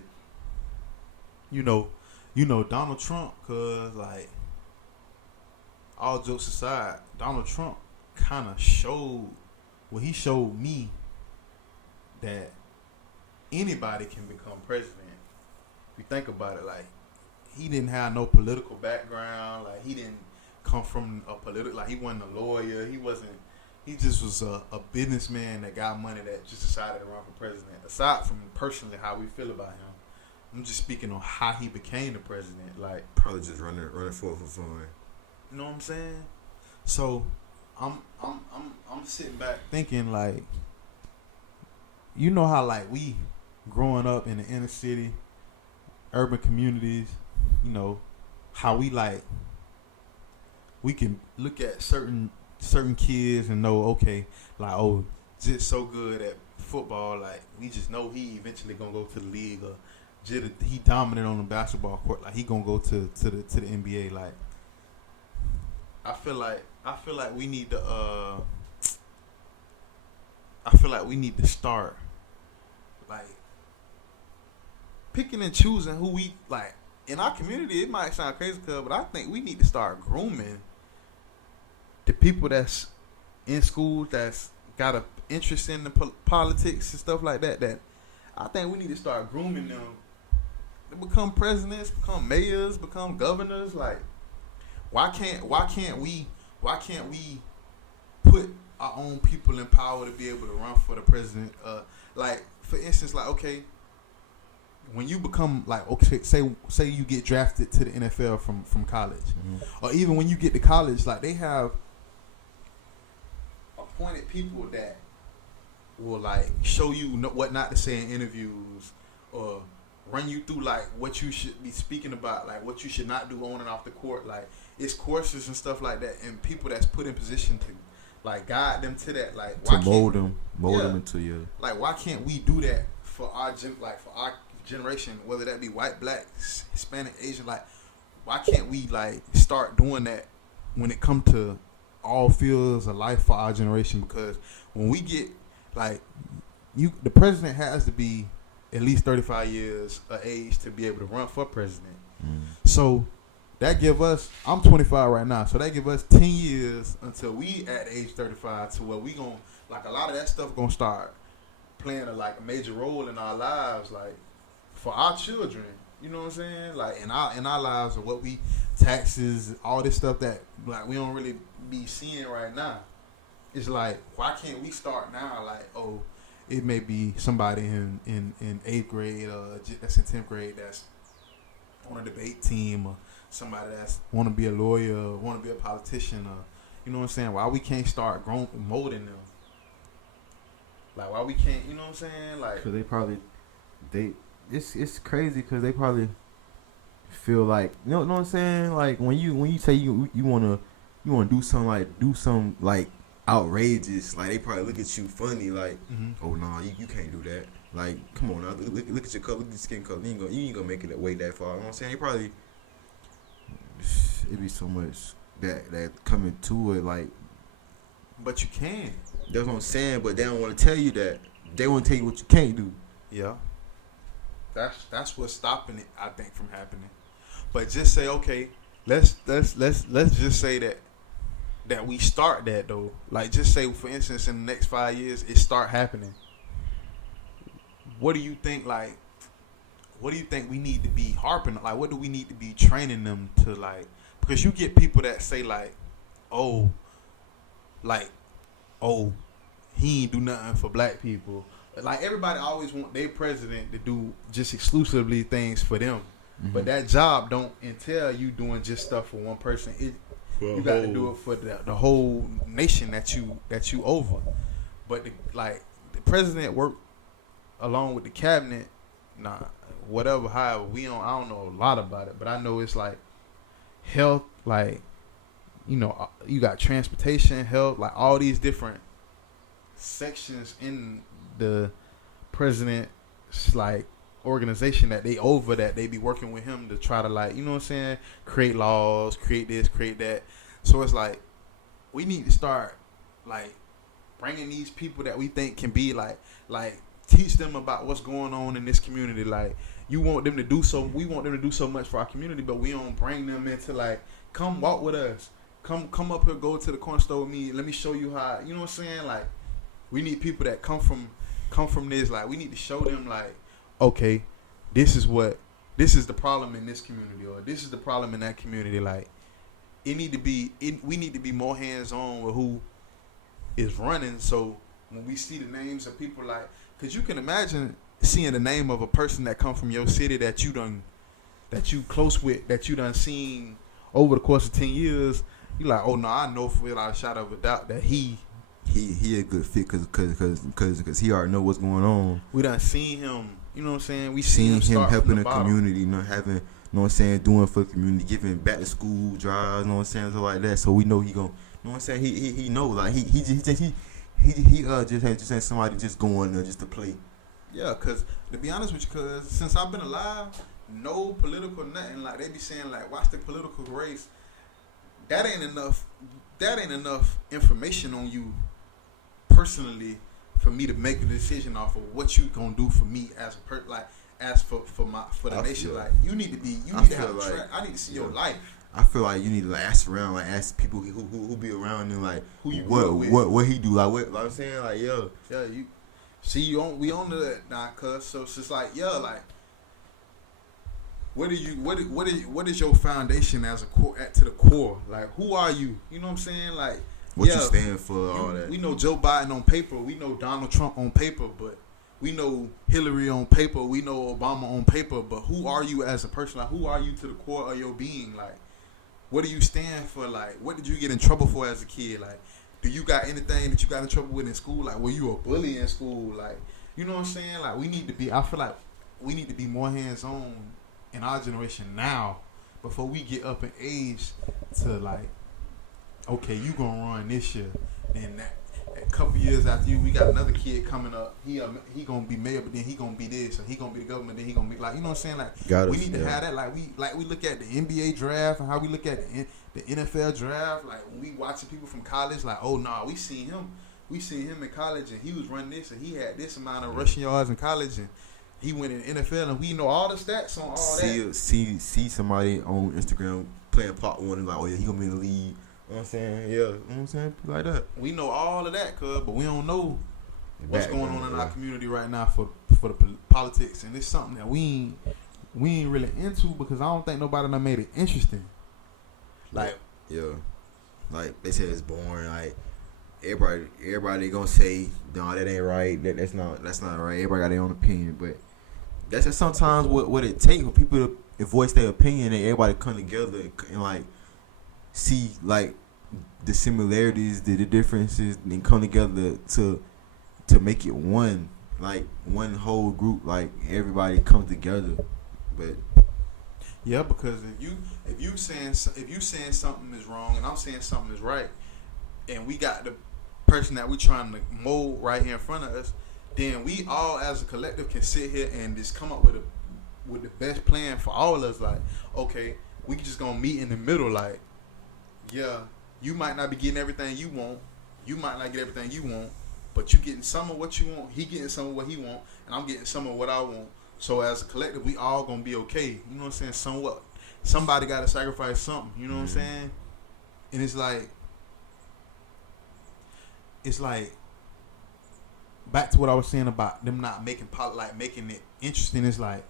Donald Trump, cause like, all jokes aside, Donald Trump kind of showed me that anybody can become president. If you think about it, like, he didn't have no political background. Like, he didn't come from like, he wasn't a lawyer. He just was a businessman that got money that just decided to run for president. Aside from personally how we feel about him, I'm just speaking on how he became the president. Like, probably just running for fun. You know what I'm saying? So, I'm sitting back thinking, like, how, like, we growing up in the inner city, urban communities, how we, like, we can look at certain kids and know, okay, like, oh, just so good at football, like, we just know he eventually gonna go to the league, or he dominant on the basketball court, like, he gonna go to the NBA. Like, I feel like we need to start, like, picking and choosing who we, like, in our community. It might sound crazy, but I think we need to start grooming the people that's in school, that's got an interest in the politics and stuff like that. That I think we need to start grooming them to become presidents, become mayors, become governors. Like, why can't we put our own people in power to be able to run for the president? Like, for instance, like, okay, when you become, like, okay, say you get drafted to the NFL from college, or even when you get to college, like, they have appointed people that will like show you what not to say in interviews or run you through like what you should be speaking about, like what you should not do on and off the court. Like it's courses and stuff like that, and people that's put in position to like guide them to that. Like to mold them into your. Like why can't we do that for our generation, whether that be white, black, Hispanic, Asian? Like why can't we like start doing that when it comes to all fields of life for our generation? Because when we get like the president has to be at least 35 years of age to be able to run for president. So that give us, I'm 25 right now, so that give us 10 years until we at age 35 to where we gon' like a lot of that stuff gonna start playing a major role in our lives, like for our children. You know what I'm saying? Like in our lives, or what we taxes, all this stuff that like we don't really be seeing right now. It's like, why can't we start now? Like, oh, it may be somebody in 8th grade or that's in 10th grade that's on a debate team, or somebody that's want to be a lawyer, or want to be a politician, or you know what I'm saying? Why we can't start molding them? Like, why we can't? You know what I'm saying? Like, because it's crazy because they probably feel like, you know what I'm saying? Like when you say you wanna do something like outrageous, like they probably look at you funny, like, oh no, you can't do that. Like, come on now, look at your color, look at your skin color. You ain't gonna make it way that far. You know what I'm saying? They probably, it'd be so much that coming to it, like. But you can. That's what I'm saying. But they don't want to tell you that. They want to tell you what you can't do. Yeah. That's what's stopping it, I think, from happening. But just say, okay, let's just say that we start that though. Like, just say, for instance, in the next 5 years, it start happening. What do you think? Like, what do you think we need to be harping? Like, what do we need to be training them to, like? Because you get people that say like, oh, he ain't do nothing for black people. Like, everybody always want their president to do just exclusively things for them. But that job don't entail you doing just stuff for one person. You got to do it for the whole nation that you over. But the president work along with the cabinet. However, I don't know a lot about it, but I know it's like health, like, you know, you got transportation, health, like all these different sections in the president's like organization that they over, that they be working with him to try to, like, you know what I'm saying, create laws, create this, create that. So it's like we need to start like bringing these people that we think can be like teach them about what's going on in this community. Like, we want them to do so much for our community, but we don't bring them into like, come walk with us, come up here, go to the corner store with me, let me show you how. You know what I'm saying? Like, we need people that come from this. Like, we need to show them like, okay, this is the problem in this community, or this is the problem in that community. Like, we need to be more hands on with who is running. So when we see the names of people, like, cause you can imagine seeing the name of a person that come from your city that you close with, that you done seen over the course of 10 years. You like, oh no, I know without a shadow of a doubt that he a good fit because he already know what's going on. We done seen him. You know what I'm saying? We seen him helping the community, you know, having, you know what I'm saying, doing for the community, giving back to school drives, you know what I'm saying, stuff like that. So we know he gon', you know what I'm saying, he know, like, he just ain't somebody just going there just to play. Yeah, cause to be honest with you, cause since I've been alive, no political nothing, like they be saying like, watch the political race. That ain't enough information on you personally for me to make a decision off of what you gonna do for me as a person, like, as for the nation. Like, you need to have a track. I need to see your life. I feel like you need to, like, ask around, like, ask people who be around and, like, who you what he do, like I'm saying, like, yo, you see, we on to that now, cuz. So it's just like, yeah, like, what is your foundation as a core, to the core? Like, who are you? You know what I'm saying? Like, what you stand for, all that. We know Joe Biden on paper. We know Donald Trump on paper, but we know Hillary on paper. We know Obama on paper. But who are you as a person? Like, who are you to the core of your being? Like, what do you stand for? Like, what did you get in trouble for as a kid? Like, Do you got anything that you got in trouble with in school? Like, were you a bully in school? Like, you know what I'm saying? Like, we need to be. I feel like we need to be more hands on in our generation now before we get up in age to like, okay, you gonna run this year, then that. A couple years after you, we got another kid coming up. He gonna be mayor, but then he gonna be this, or he gonna be the government. Then he gonna be like, you know what I'm saying? Like, we need to have that. Like we look at the NBA draft and how we look at the NFL draft. Like when we watching people from college, like, oh nah, we seen him in college, and he was running this, and he had this amount of rushing yards in college, and he went in the NFL, and we know all the stats on all that. See somebody on Instagram playing part one and like, oh yeah, he gonna be in the league. You know what I'm saying? Yeah. You know what I'm saying? Like that. We know all of that, but we don't know what's going on in our community right now for the politics, and it's something that we ain't really into because I don't think nobody done made it interesting. Like, yeah, like they say it's boring. Like everybody gonna say, no, that ain't right. That's not right. Everybody got their own opinion, but that's just sometimes what it takes for people to voice their opinion and everybody come together and like see like the similarities, the differences, and come together to make it one whole group. Like everybody comes together, but yeah, because if you saying something is wrong and I'm saying something is right, and we got the person that we trying to mold right here in front of us, then we all as a collective can sit here and just come up with the best plan for all of us. Like, okay, we just gonna meet in the middle. Like, yeah, you might not be getting everything you want. You might not get everything you want, but you getting some of what you want. He getting some of what he want, and I'm getting some of what I want. So as a collective, we all gonna be okay. You know what I'm saying? Somewhat. Somebody got to sacrifice something. You know what I'm saying? And it's like back to what I was saying about them not making making it interesting. It's like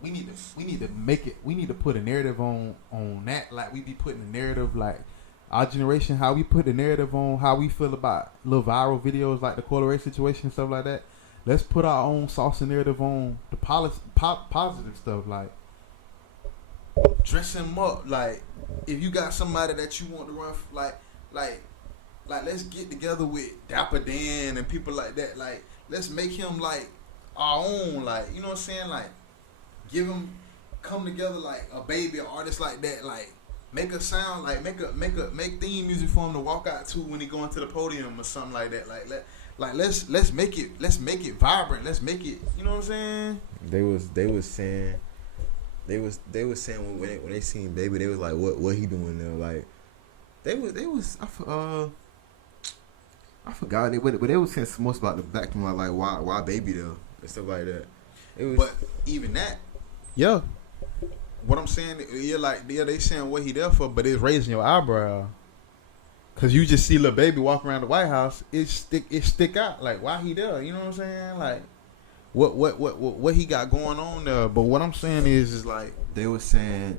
we need to make it. We need to put a narrative on that. Like we be putting a narrative, like our generation, how we put the narrative on how we feel about little viral videos like the Coil Ray situation and stuff like that. Let's put our own sauce and narrative on the positive stuff. Like dress him up. Like if you got somebody that you want to run, like let's get together with Dapper Dan and people like that. Like let's make him like our own. Like you know what I'm saying? Like. Give them come together like a baby, an artist like that. Like make a sound, like make theme music for him to walk out to when he going to the podium or something like that. Let's make it vibrant. Let's make it. You know what I'm saying? They was saying when they seen Baby, they was like, what he doing now? Like I forgot it, but they was saying most about the black community, like why Baby though and stuff like that. It was, but even that. Yeah, what I'm saying, they saying what he there for, but it's raising your eyebrow, cause you just see Lil Baby walking around the White House, it stick out, like why he there? You know what I'm saying? Like, what he got going on there? But what I'm saying is like they were saying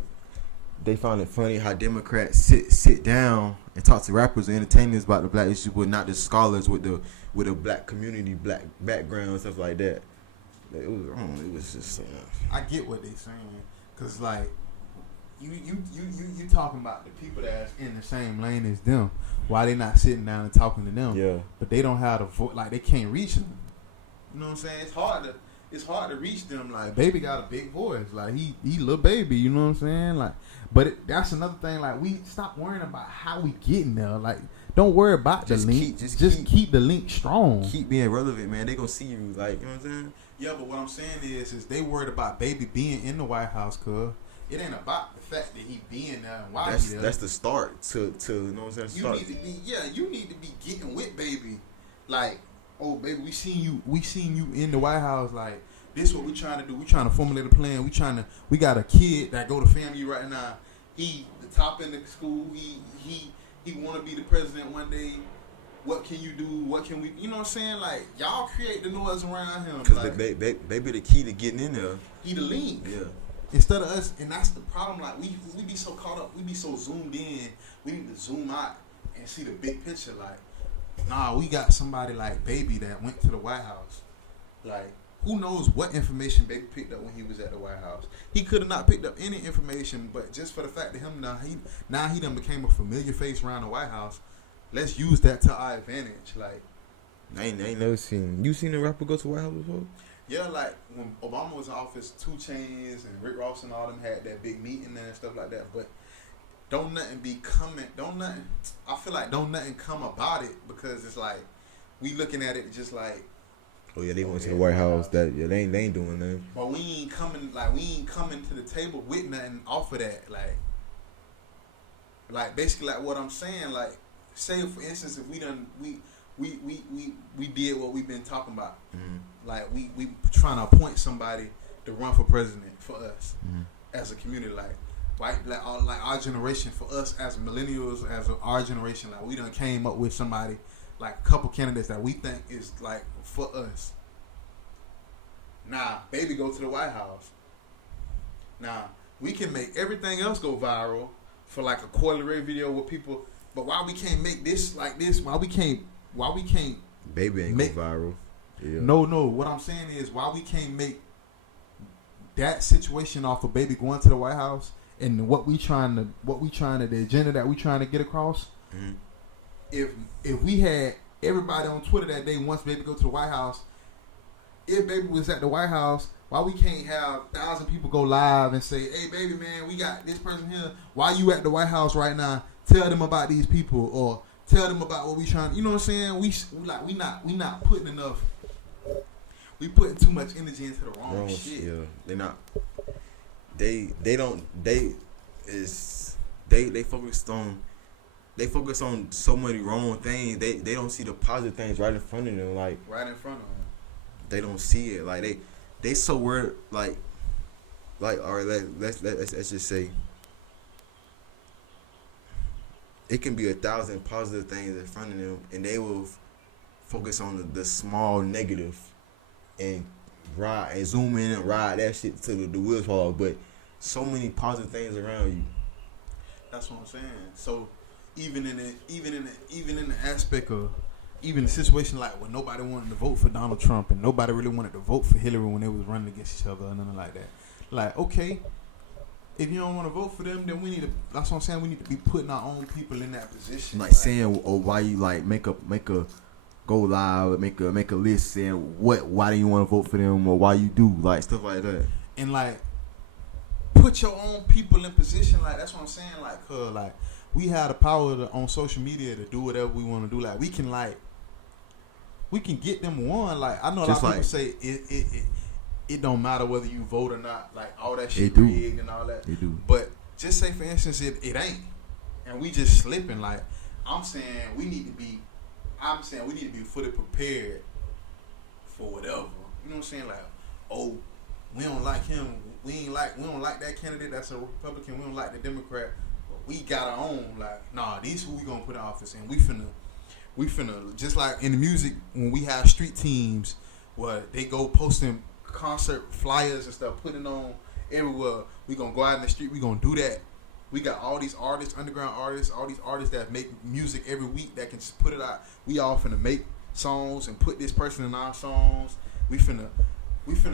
they found it funny how Democrats sit down and talk to rappers and entertainers about the black issue, but not the scholars with the black community, black background, stuff like that. It was just. I get what they saying, cause like you talking about the people that's in the same lane as them. Why they not sitting down and talking to them? Yeah. But they don't have the voice. Like they can't reach them. You know what I'm saying? It's hard to reach them. Like Baby got a big voice. Like he Lil Baby. You know what I'm saying? Like, but that's another thing. Like we stop worrying about how we getting there. Like. Don't worry about the link. Just keep the link strong. Keep being relevant, man. They gonna see you, like, you know what I'm saying? Yeah, but what I'm saying is they worried about Baby being in the White House, cuz it ain't about the fact that he being there and why he there. That's the start to you know what I'm saying? You need to be getting with Baby. Like, oh Baby, we seen you in the White House. Like, this is what we trying to do. We trying to formulate a plan. We got a kid that go to FAMU right now. He the top in the school. He want to be the president one day. What can you do? What can we? You know what I'm saying? Like y'all create the noise around him. Because Baby the key to getting in there. He the link. Yeah. Instead of us, and that's the problem. Like we be so caught up. We be so zoomed in. We need to zoom out and see the big picture. Like, nah, we got somebody like Baby that went to the White House. Like, who knows what information Baby picked up when he was at the White House? He could have not picked up any information, but just for the fact that him now he done became a familiar face around the White House. let's use that to our advantage. Like, I ain't never seen. You seen a rapper go to White House before? yeah, like when Obama was in office, 2 Chainz and Rick Ross and all them had that big meeting and stuff like that. But don't nothing be coming. I feel like don't nothing come about it because it's like we looking at it just like. Oh yeah, they went to the White House. That yeah, they ain't doing nothing. But we ain't coming to the table with nothing off of that. Like basically like what I'm saying. Like say for instance, if we did what we've been talking about. Mm-hmm. Like we trying to appoint somebody to run for president for us as a community. Like our generation, for us as millennials, our generation, like we done came up with somebody. Like a couple candidates that we think is like for us. Nah, baby, go to the White House. Nah, we can make everything else go viral for like a Coi Leray video with people. But why we can't make this like this? Why we can't? Baby ain't go viral. Yeah. No. What I'm saying is why we can't make that situation off of baby going to the White House and the agenda that we trying to get across. Mm-hmm. If we had everybody on Twitter that day once baby go to the White House, if baby was at the White House, why we can't have 1,000 people go live and say, hey baby man, we got this person here. Why you at the White House right now? Tell them about these people or tell them about what we trying. You know what I'm saying? We not putting enough. We putting too much energy into the wrong shit. Yeah, they not. They focus on so many wrong things. They don't see the positive things right in front of them. Like right in front of them. They don't see it. Like they so worried. Like all right. Let's just say it can be 1,000 positive things in front of them, and they will focus on the small negative and ride and zoom in and ride that shit till the wheels fall off. But so many positive things around you. That's what I'm saying. So. Even in the aspect of even the situation like when nobody wanted to vote for Donald Trump and nobody really wanted to vote for Hillary when they was running against each other and nothing like that. Like, okay, if you don't want to vote for them, then we need to. That's what I'm saying. We need to be putting our own people in that position. Like saying, or why you like make a go live, make a list saying why do you want to vote for them or why you do like stuff like that. And like put your own people in position. Like that's what I'm saying. Like we have the power on social media to do whatever we want to do. Like we can get them one. Like I know a lot of people say it don't matter whether you vote or not. Like all that shit rigged and all that. They do. But just say for instance it ain't, and we just slipping. Like I'm saying we need to be fully prepared for whatever. You know what I'm saying? Like oh, we don't like him. We don't like that candidate. That's a Republican. We don't like the Democrat. We got our own, like, nah, these who we gonna put in office, and we finna, just like in the music, when we have street teams where they go posting concert flyers and stuff, putting on everywhere, we gonna go out in the street, we gonna do that. We got all these artists, underground artists, all these artists that make music every week that can just put it out. We all finna make songs and put this person in our songs. We finna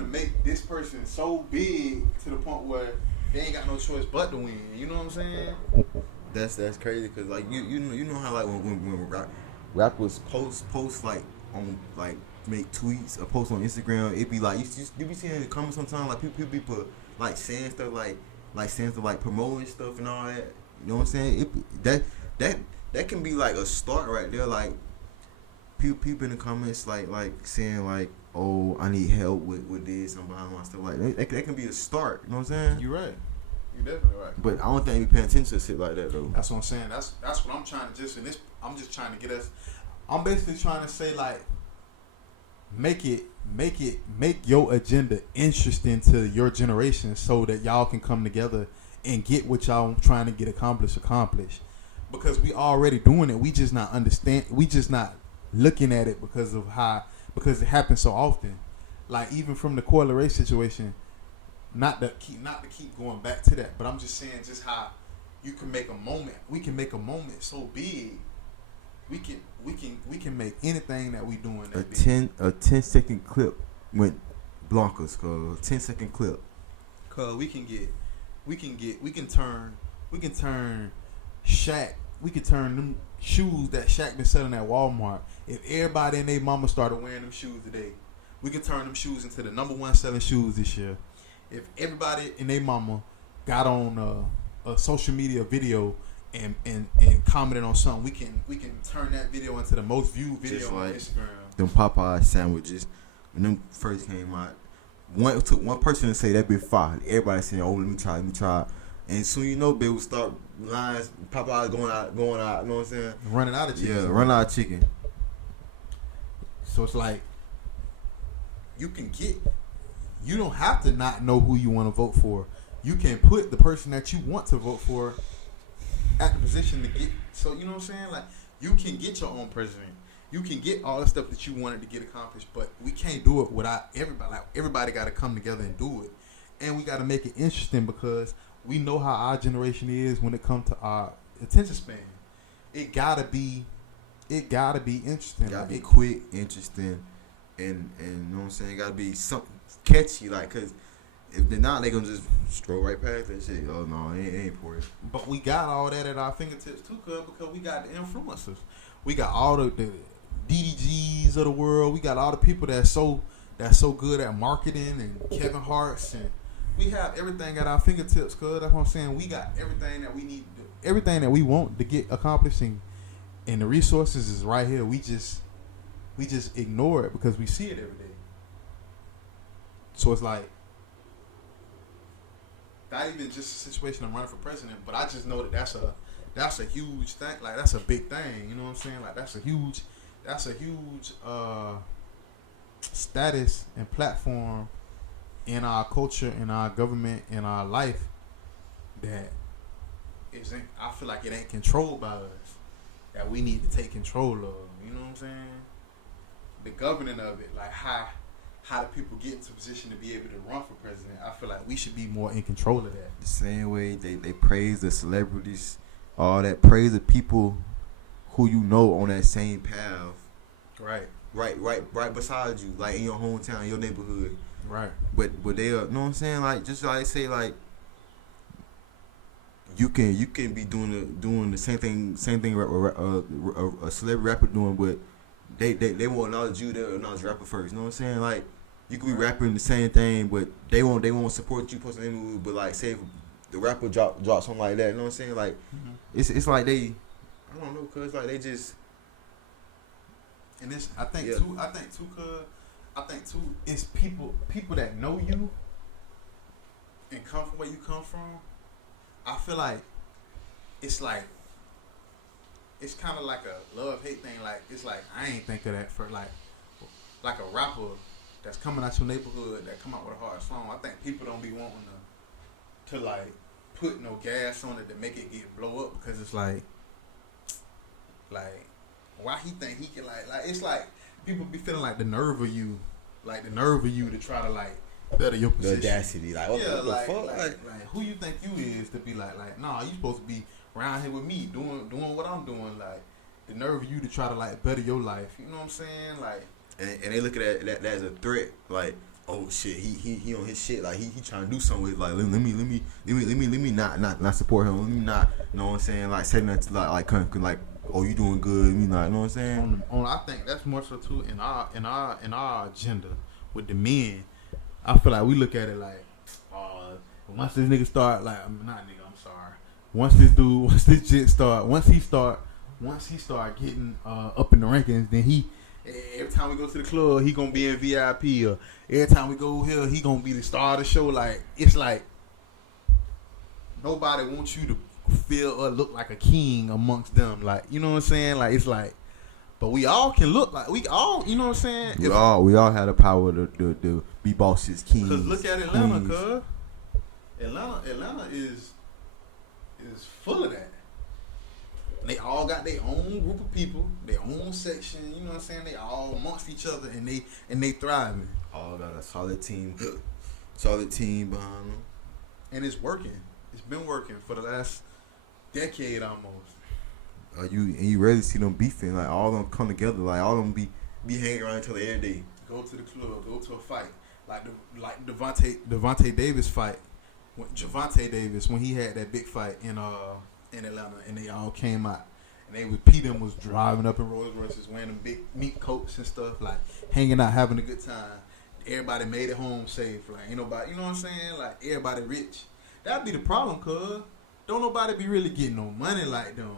make this person so big to the point where they ain't got no choice but to win. You know what I'm saying? That's crazy because like you know how like when rappers post like on like make tweets or post on Instagram, it be like you be seeing in the comments sometimes like people be put like saying stuff like saying stuff like promoting stuff and all that. You know what I'm saying? That can be like a start right there. Like people in the comments like saying like, oh, I need help with this and behind my stuff. Like that can be a start. You know what I'm saying? You're right. You're definitely right. But I don't think we paying attention to shit like that though. That's what I'm saying. That's what I'm trying to I'm just trying to get us. I'm basically trying to say like, make your agenda interesting to your generation so that y'all can come together and get what y'all trying to get accomplished. Because we already doing it. We just not understand. We just not looking at it because it happens so often. Like even from the Coi Leray situation, not to keep going back to that, but I'm just saying just how you can make a moment. We can make a moment so big. We can make anything that we doing that big. A 10-second clip went blonkers, cause 10-second clip. Cause we can turn Shaq turn them shoes that Shaq been selling at Walmart. If everybody and their mama started wearing them shoes today, we could turn them shoes into the #1 selling shoes this year. If everybody and their mama got on a social media video and commented on something, we can turn that video into the most viewed video Just on like Instagram. Them Popeye sandwiches, when them first came out, it took one person to say that bit fire. Everybody saying, "Oh, let me try." And soon you know, they would start lines. Popeye going out. You know what I'm saying? Running out of chicken. Yeah, run out of chicken. So it's like you don't have to not know who you want to vote for. You can put the person that you want to vote for at the position to get. So you know what I'm saying? Like you can get your own president. You can get all the stuff that you wanted to get accomplished, but we can't do it without everybody. Like everybody got to come together and do it, and we got to make it interesting because we know how our generation is when it comes to our attention span. It gotta be interesting. Gotta Like, be quick, interesting, and you know what I'm saying. Gotta be something catchy, like, cause if they're not, they gonna just stroll right past that shit. Oh no, it ain't for it. But we got all that at our fingertips too, because we got the influencers. We got all the DDGs of the world. We got all the people that's so good at marketing and Kevin Hart's, and we have everything at our fingertips. Cause that's what I'm saying. We got everything that we need to do, everything that we want to get accomplished, and the resources is right here. We just ignore it because we see it every day. So it's like not even just a situation of running for president, but I just know that that's a huge thing. Like that's a big thing. You know what I'm saying? Like that's a huge status and platform in our culture, in our government, in our life that isn't. I feel like it ain't controlled by us. That we need to take control of. You know what I'm saying? The governing of it, like how the people get into position to be able to run for president. I feel like we should be more in control of that. The same way they praise the celebrities, all that, praise the people who you know on that same path. Right beside you, like in your hometown, your neighborhood. Right. But they are, you know what I'm saying? Like just like say like you can be doing the same thing a celebrity rapper doing, but they won't acknowledge you. They'll acknowledge rapper first. You know what I'm saying? Like you could be rapping the same thing, but they won't support you posting any movie. But like say if the rapper drop something like that, you know what I'm saying? Like it's like they, I don't know, cause like they just. And this, I think too, it's people that know you and come from where you come from. I feel like it's kind of like a love-hate thing. Like it's like I ain't think of that for like a rapper that's coming out your neighborhood that come out with a hard song. I think people don't be wanting to like put no gas on it to make it get blow up because it's like why he think he can like it's like people be feeling like the nerve of you to try to like better your position. The audacity, like what the fuck? Like who you think you is to be like nah, you supposed to be around here with me doing what I'm doing. Like the nerve of you to try to like better your life. You know what I'm saying? Like and they look at that as a threat. Like oh shit, he on his shit. Like he trying to do something with like let me not support him. Let me not, you know what I'm saying? Like saying that to like oh, you doing good? You know what I'm saying? I think that's more so too in our agenda with the men. I feel like we look at it like, once this nigga start like, I'm sorry. Once this jit start, once he start getting up in the rankings, then every time we go to the club, he gonna be in VIP, or every time we go here, he gonna be the star of the show. Like it's like nobody wants you to feel or look like a king amongst them. Like, you know what I'm saying? Like, it's like, but we all can look like, we all, you know what I'm saying? We all have the power to be bosses, kings. Because look at Atlanta, cuz. Atlanta is full of that. They all got their own group of people, their own section, you know what I'm saying? They all amongst each other and they thriving. All got a solid team behind them. And it's working. It's been working for the last decade almost. You rarely see them beefing. Like all of them come together. Like all of them be hanging around until the end of the day. Go to the club. Go to a fight. Like Devontae Davis fight. When Javante Davis, when he had that big fight in Atlanta, and they all came out and they was P them was driving up in Rolls Royces, wearing them big meat coats and stuff, like hanging out, having a good time. Everybody made it home safe. Like ain't nobody, you know what I'm saying? Like everybody rich. That'd be the problem, cuz don't nobody be really getting no money like them.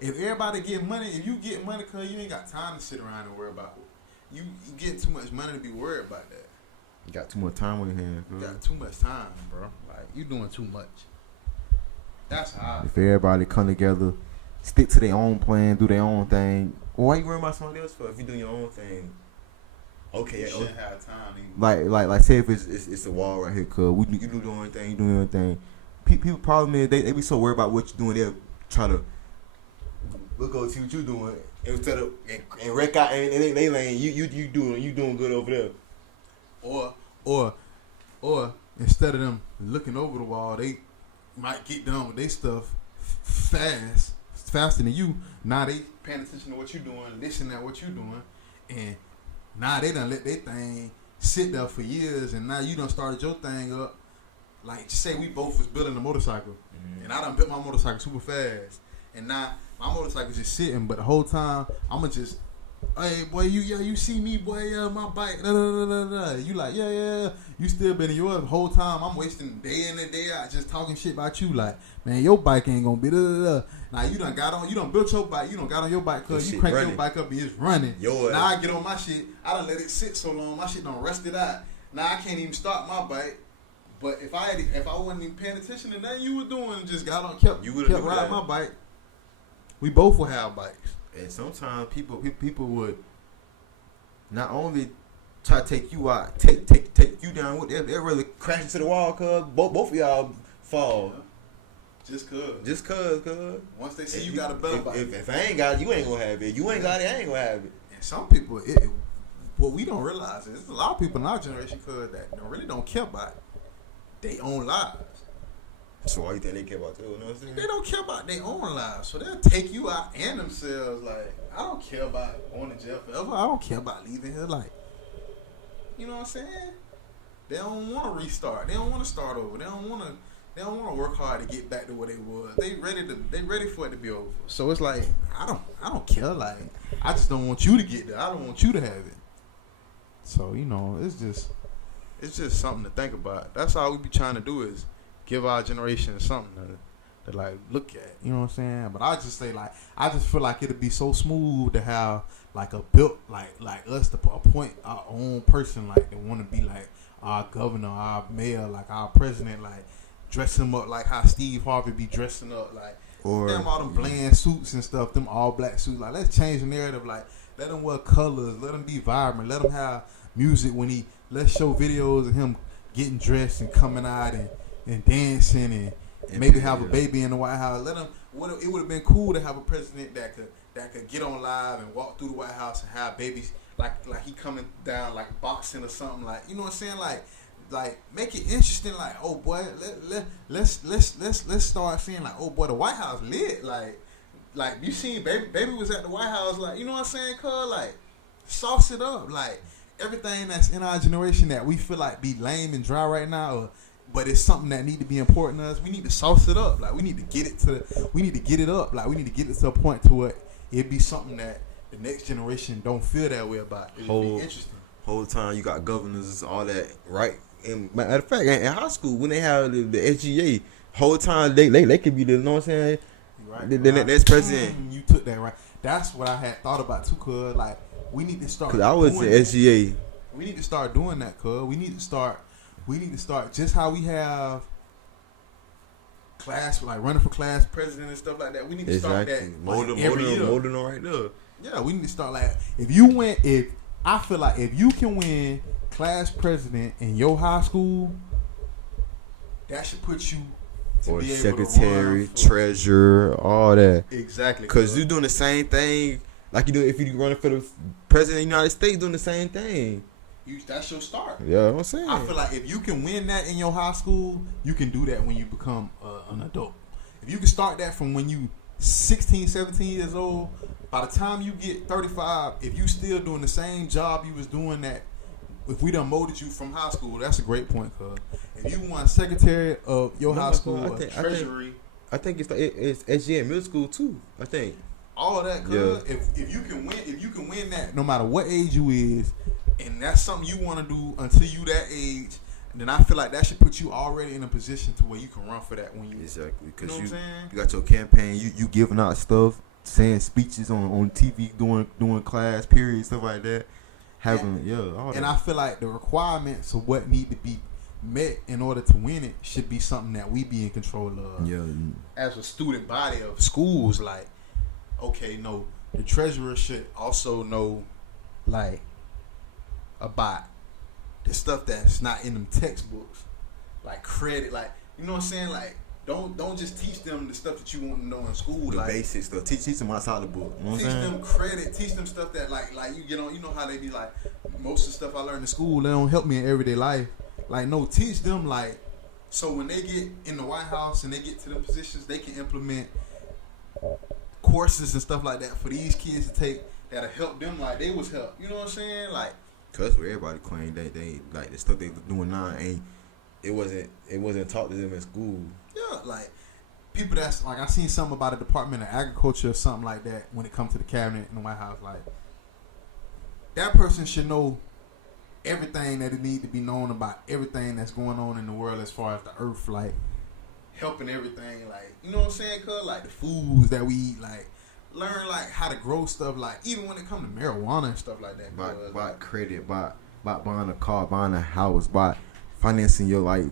If everybody get money, if you get money, cuz you ain't got time to sit around and worry about it. You getting too much money to be worried about that. You got too much time on your hands, You cuz. got too much time, bro. Like you doing too much. That's how. If everybody come together, stick to their own plan, do their own thing. Why you worrying about somebody else for? If you do your own thing, Okay, You shouldn't have time. like say if it's a wall right here, cuz you do your own thing, you do your own thing. People problem is they be so worried about what you doing, they'll try to look over see what you doing instead of and wreck out and they lane you doing good over there. Or instead of them looking over the wall, they might get done with their stuff faster than you. Now they paying attention to what you doing, listening at what you doing, and now they done let their thing sit there for years, and now you done started your thing up. Like just say we both was building a motorcycle, and I done built my motorcycle super fast, and now my motorcycle just sitting, but the whole time I'ma just, hey boy, you see me, boy, my bike, da, da, da, da, da. You like, yeah, you still been in yours the whole time. I'm wasting day in and day out just talking shit about you, like, man, your bike ain't gonna be da, da, da. Now you done built your bike, you done got on your bike, cause you crank your bike up and it's running. Now I get on my shit, I done let it sit so long, my shit done rusted out. Now I can't even start my bike. But if I wasn't even paying attention to nothing you were doing, just got on, kept riding my bike, we both would have bikes. And sometimes people would not only try to take you out, take you down with them, they'll really crash into the wall, cuz both of y'all fall. Yeah. Just cuz. Once they see you got a better bike. If I ain't got it, you ain't gonna have it. You ain't got it, I ain't gonna have it. And some people, what we don't realize is there's a lot of people in our generation, cuz, that really don't care about their own lives. So why you think they care about that? You know what I'm saying? They don't care about their own lives, so they'll take you out and themselves. Like, I don't care about going to jail forever. I don't care about leaving here. Like, you know what I'm saying? They don't want to restart. They don't want to start over. They don't want to work hard to get back to where they was. They ready for it to be over. So it's like I don't care. Like, I just don't want you to get there. I don't want you to have it. So it's just something to think about. That's all we be trying to do is give our generation something to like look at. You know what I'm saying? But I just say, like, I just feel like it'd be so smooth to have like a built like us to appoint our own person, like, that want to be like our governor, our mayor, like our president, like dress him up like how Steve Harvey be dressing up, like, or them all them bland suits and stuff, them all black suits. Like, let's change the narrative. Like, let them wear colors, let them be vibrant, let them have music let's show videos of him getting dressed and coming out and dancing and maybe have a baby in the White House. It would have been cool to have a president that could get on live and walk through the White House and have babies like he coming down like boxing or something, like, you know what I'm saying, like make it interesting, like, oh boy, let's start seeing, like, oh boy, the White House lit, like you seen baby was at the White House, like, you know what I'm saying, cuz, like, sauce it up, like everything that's in our generation that we feel like be lame and dry right now, but it's something that need to be important to us. We need to sauce it up. Like, we need to get it up. Like, we need to get it to a point to where it be something that the next generation don't feel that way about. It'd be interesting. Whole time you got governors, all that, right? And matter of fact, in high school when they have the SGA, whole time they could be the, you know what I'm saying? Right. The next president. You took that right. That's what I had thought about too, cuz, like, we need to start. Cause I was the SGA. We need to start doing that, cuz. We need to start just how we have class, like running for class president and stuff like that. We need to start that every year. Molding them right there. Yeah, we need to start, like, I feel like if you can win class president in your high school, that should put you to or be secretary, able to treasurer, all that. Exactly. Cause you're doing the same thing like you do if you running for the president of the United States, doing the same thing. That's your start. Yeah, I'm saying. I feel like if you can win that in your high school, you can do that when you become an adult. If you can start that from when you 16, 17 years old, by the time you get 35, if you still doing the same job you was doing that, if we done molded you from high school, that's a great point, cuz. If you want secretary of your high school, treasury. I think it's SG in middle school too. I think all that. Cause Yeah. if you can win that, no matter what age you is, and that's something you want to do until you that age, then I feel like that should put you already in a position to where you can run for that when you. exactly You know because what I'm you saying? got your campaign. You giving out stuff, saying speeches on TV, doing class periods, stuff like that. Having all And that. I feel like the requirements of what need to be met in order to win it should be something that we be in control of. Yeah, As a student body of schools, like, okay, no, the treasurer should also know, like, about the stuff that's not in them textbooks, like credit, like, you know what I'm saying, like, don't just teach them the stuff that you want to know in school, the like basic stuff. Teach them outside the book. You know what teach I'm saying? them credit, teach them stuff that like you know how they be like, most of the stuff I learned in school, they don't help me in everyday life. Like, no, teach them, like, so when they get in the White House and they get to them positions, they can implement courses and stuff like that for these kids to take that'll help them like they was helped. You know what I'm saying? Like, Cause for everybody claim that they like the stuff they doing now ain't it wasn't taught to them in school. yeah, like people that's like, I seen something about a Department of Agriculture or something like that when it comes to the cabinet in the White House. Like, that person should know everything that it need to be known about everything that's going on in the world as far as the earth, like helping everything, like, you know what I'm saying, cuz, like the foods that we eat, like learn like how to grow stuff, like even when it comes to marijuana and stuff like that. by credit, by buying a car, buying a house, by financing your like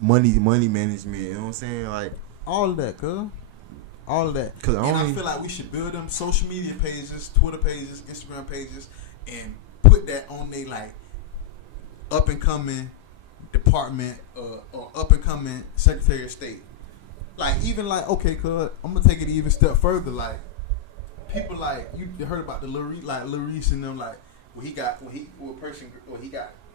money management. You know what I'm saying? Like all of that, cuz. All of that. 'Cause I feel like we should build them social media pages, Twitter pages, Instagram pages, and put that on they like up and coming department or up and coming Secretary of State. Like, even like, okay, cuz I'm gonna take it even step further. Like, people like, you heard about the Lil Reese and them, like when he got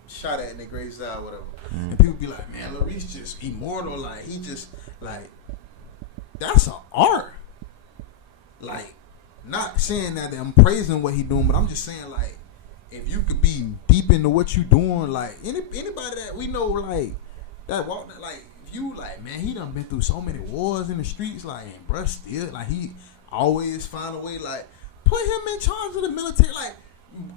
shot at in their Graves Isle or whatever. Mm. And people be like, man, Lil Reese just immortal, like he just like, that's an art. Like, not saying that I'm praising what he doing, but I'm just saying, like, if you could be deep into what you doing, like anybody that we know, like that walk, like if you like, man, he done been through so many wars in the streets, like, and bruh still, like, he always find a way, like, put him in charge of the military,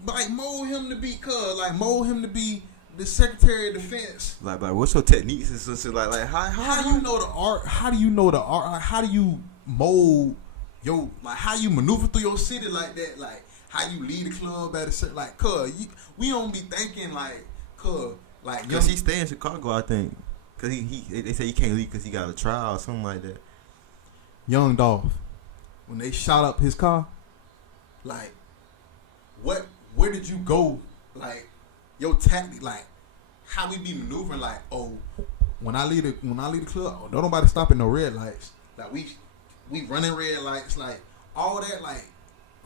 like mold him to be the Secretary of Defense. Like what's your techniques and stuff like How do you know the art? How do you know the art? Like, how do you mold your, like, how you maneuver through your city like that? Like, how you lead a club at a certain, like, we don't be thinking like, like, because he stay in Chicago, I think. Cause they say he can't leave because he got a trial or something like that. Young Dolph, when they shot up his car, like, where did you go? Like, your tactic, like, how we be maneuvering, like, oh, when I leave the club, oh, don't nobody stop at no red lights. Like, we running red lights, like, all that, like,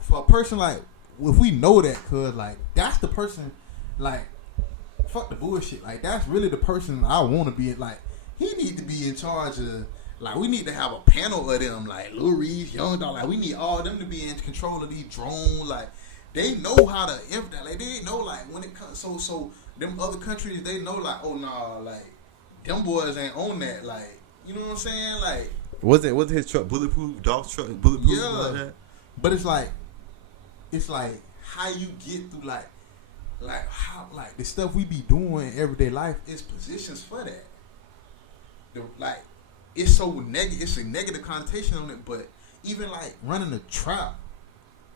for a person, like, if we know that, cuz, like, that's the person, like, fuck the bullshit, like, that's really the person I want to be, like, he need to be in charge of, like, we need to have a panel of them, like, Lil Reese, Young Dog, like, we need all them to be in control of these drones, like, they know how to implement, like, they know, like, when it comes, so, them other countries, they know, like, oh, nah, like, them boys ain't on that, like, you know what I'm saying, like. Wasn't his truck bulletproof? Dolph's truck bulletproof? Yeah. Like that? But it's like how you get through, like how, like, the stuff we be doing in everyday life is positions for that. Like, it's so negative. It's a negative connotation on it. But even like running a trap,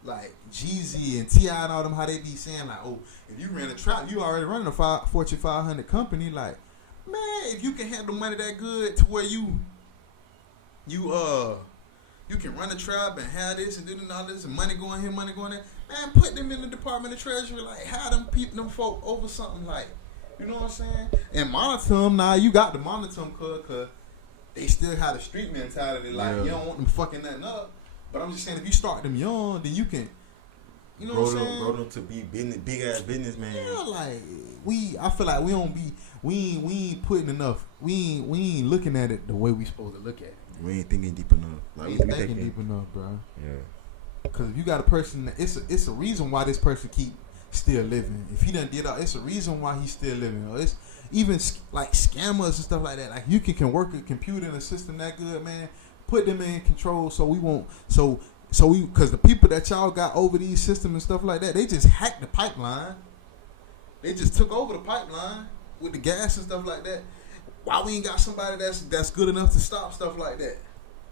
like Jeezy and T.I. and all them, how they be saying, like, oh, if you ran a trap, you already running a Fortune 500 company. Like, man, if you can handle money that good to where you can run a trap and have this and do all this and money going here, money going there, man, put them in the Department of Treasury, like, have them folk over something, like, you know what I'm saying? And monitor them. Now you got to monitor them, cause they still have the street mentality, like, you don't want them fucking nothing up. But I'm just saying, if you start them young, then you can, you know what I'm saying? Grow them to be big ass businessman. Yeah, like, I feel like we ain't putting enough. We ain't looking at it the way we supposed to look at it. We ain't thinking deep enough. Like, We ain't thinking deep enough, bro. Yeah. Because if you got a person, it's a reason why this person keep still living. If he done did all, it's a reason why he's still living. Or it's even like scammers and stuff like that. Like, you can work a computer in a system that good, man. put them in control so we won't so we because the people that y'all got over these systems and stuff like that, they just hacked the pipeline. They just took over the pipeline with the gas and stuff like that. Why we ain't got somebody that's good enough to stop stuff like that?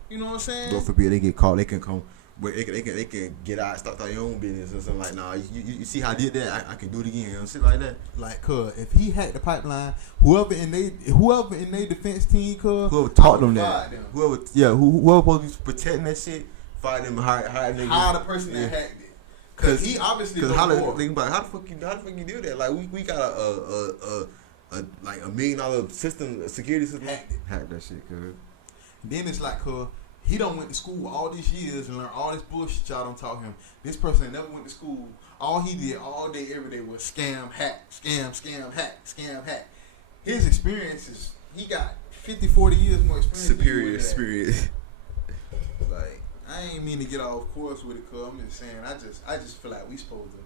You know what I'm saying? God forbid they get caught, they can come. But they can get out, start their own business or something like. Nah, you see how I did that? I can do it again, shit like that. Like, if he hacked the pipeline, whoever in they defense team, whoever taught them that, whoever supposed to be protecting that shit, fire them, hire the person that hacked it. Cause he obviously how the fuck you do that? Like we got a like $1 million system, security system. Hack that shit, cuz. Then it's like, he done went to school all these years and learned all this bullshit y'all don't taught him. This person that never went to school. All he did all day, every day was scam, hack, scam, hack. His experience is, he got 50, 40 years more experience. Superior experience. Like, I ain't mean to get off course with it, cuz I'm just saying, I just feel like we supposed to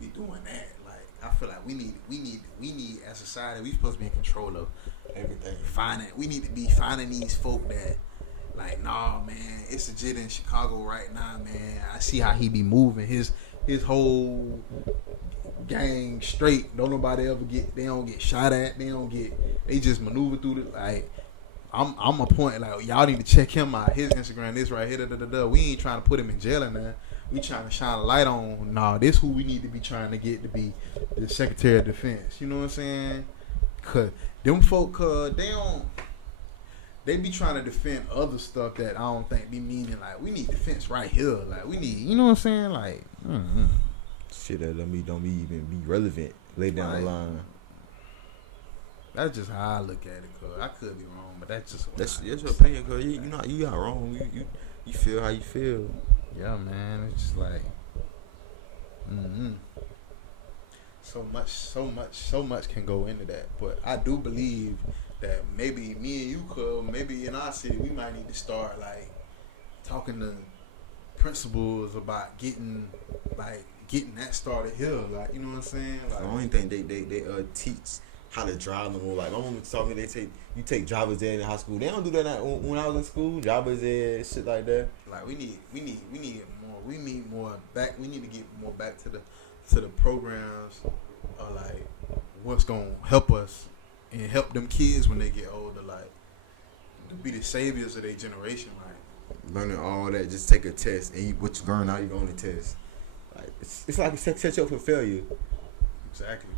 be doing that. Like, I feel like we need as a society, we supposed to be in control of everything. We need to be finding these folk that, like, nah, man, it's legit in Chicago right now, man. I see how he be moving his whole gang straight. Don't nobody ever they don't get shot at. They just maneuver through the, like, I'm a point, like, y'all need to check him out. His Instagram, this right here, We ain't trying to put him in jail and that. We trying to shine a light on, nah, this who we need to be trying to get to be the Secretary of Defense. You know what I'm saying? Cause them folk, they be trying to defend other stuff that I don't think be meaning. Like, we need defense right here. Like, we need, you know what I'm saying? Like, shit that don't even be relevant. Lay down the line. That's just how I look at it, cuz. I could be wrong, but that's just that's your opinion, cuz. You not wrong. You feel how you feel. Yeah, man. It's just like, so much can go into that. But I do believe that maybe me and you could, maybe in our city, we might need to start, like, talking to principals about getting that started here. Like, you know what I'm saying? Like, the only thing they teach how to drive them. Like, my mom told me you take driver's ed in high school. They don't do that when I was in school. Driver's ed, shit like that. Like, we need more. We need more back. We need to get more back to the programs of, like, what's gonna help us and help them kids when they get older, like, to be the saviors of their generation. Like, learning all that, just take a test, and what you learn now, you go on the test. Like, it's like it set you up for failure. Exactly.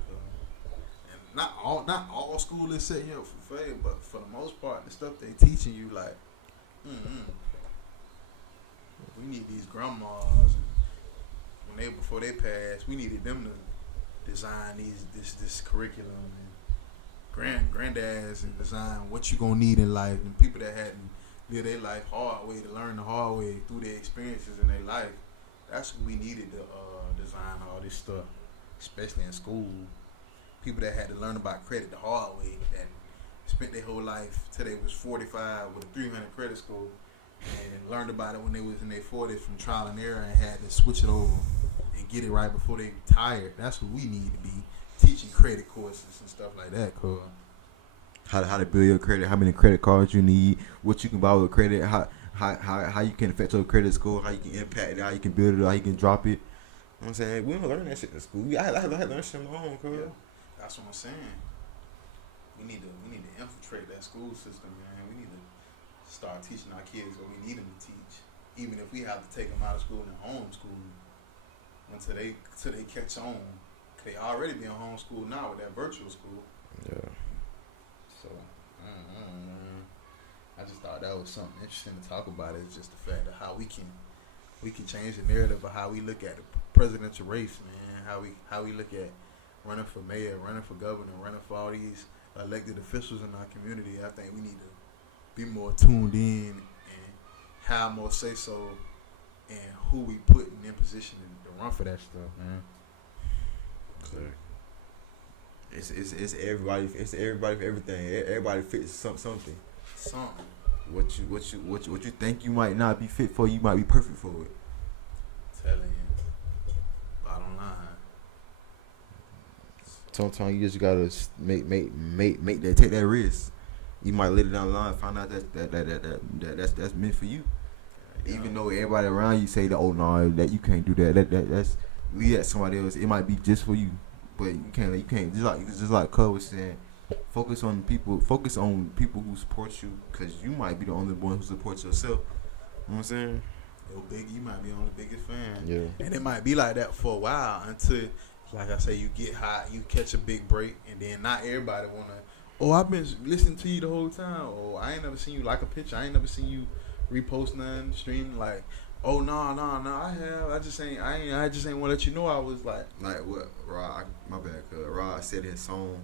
And not all school is setting you up for failure, but for the most part, the stuff they teaching you, like, we need these grandmas, and before they pass, we needed them to design this curriculum, and granddads, and design what you gonna need in life, and people that hadn't lived their life hard way, to learn the hard way through their experiences in their life. That's what we needed to design all this stuff, especially in school. People that had to learn about credit the hard way, that spent their whole life till they was 45 with a 300 credit score, and learned about it when they was in their 40s from trial and error, and had to switch it over and get it right before they retired. That's what we need to be teaching, credit courses and stuff like that. Cause how to build your credit, how many credit cards you need, what you can buy with credit, how you can affect your credit score, how you can impact it, how you can build it, how you can drop it. You know what I'm saying? We don't learn that shit in school. I had to learn shit on my own, cuz. Yeah, that's what I'm saying. We need to infiltrate that school system, man. We need to start teaching our kids what we need them to teach, even if we have to take them out of school and homeschool until they catch on. They already be in homeschool now with that virtual school. Yeah. So, I just thought that was something interesting to talk about. It's just the fact of how we can change the narrative of how we look at the presidential race, man. How we look at running for mayor, running for governor, running for all these elected officials in our community. I think we need to be more tuned in and have more say so in who we put in position to run for that stuff, man. It's everybody. It's everybody for everything. Everybody fits something. What you think you might not be fit for, you might be perfect for it. Telling you, bottom line. Sometimes you just gotta take that risk. You might later down the line find out that's meant for you. Even though everybody around you say that, oh no, that you can't do that's leave that somebody else. It might be just for you, but you can't just like Cub was saying. Focus on people who support you, because you might be the only one who supports yourself. You know what I'm saying? Yo, Big, you might be on the biggest fan. Yeah. And it might be like that for a while until, like I say, you get hot, you catch a big break, and then not everybody want to, oh, I've been listening to you the whole time. Oh, I ain't never seen you like a picture. I ain't never seen you repost nothing, stream. Like, oh, no, I have. I just ain't want to let you know I was like what, Rod, my bad, cuz Rod said in his song,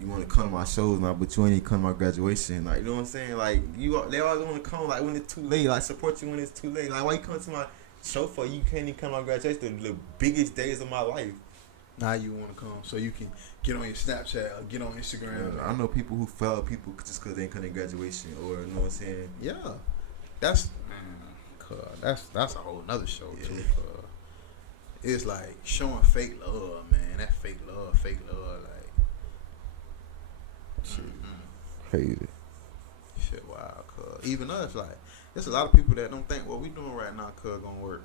you want to come to my shows now, but you ain't even come to my graduation. Like, you know what I'm saying? Like, they always want to come, like, when it's too late. Like, support you when it's too late. Like, why you come to my show for? You can't even come to my graduation, the biggest days of my life. now you want to come so you can get on your Snapchat or get on Instagram. Yeah, I know people who fail people just because they ain't come to graduation, or, you know what I'm saying? Yeah, that's a whole nother show too. It's like showing fake love, man. That fake love, like shit, crazy. Shit, wow, cuz even us, like, there's a lot of people that don't think what we doing right now, cuz, gonna work.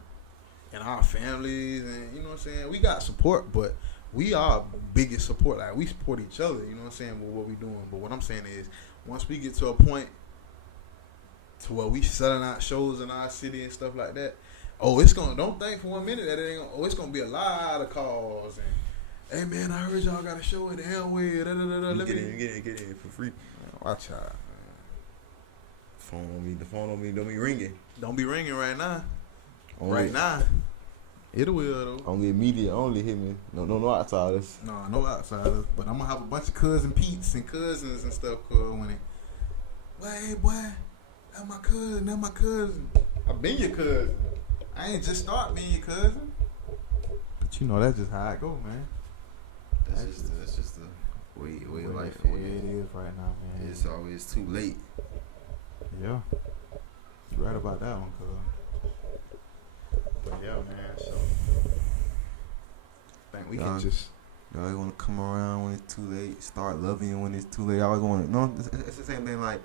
And our families, and you know what I'm saying, we got support, but we are biggest support. Like, we support each other, you know what I'm saying, with what we doing. But what I'm saying is, once we get to a point to where we selling out shows in our city and stuff like that, don't think for 1 minute that it ain't gonna, it's gonna be a lot of calls and, hey man, I heard y'all got a show at the Amway. Get in for free. Man, watch out. The phone on me, don't be ringing. Don't be ringing right now. Only, Right now. It will though. Only media only hit me. No outsiders. No outsiders. But I'm gonna have a bunch of cousin Pete's and cousins and stuff, cuz, when it, well, hey boy, that's my cousin. I been your cousin. I ain't just start being your cousin. But you know that's just how it go, man. That's just the way life is. The way it is right now, man. It's always too late. Yeah. You right about that one, cuz. But yeah, man, so I think we can just, you always want to come around when it's too late. Start loving you when it's too late. I always want to. No, it's the same thing. Like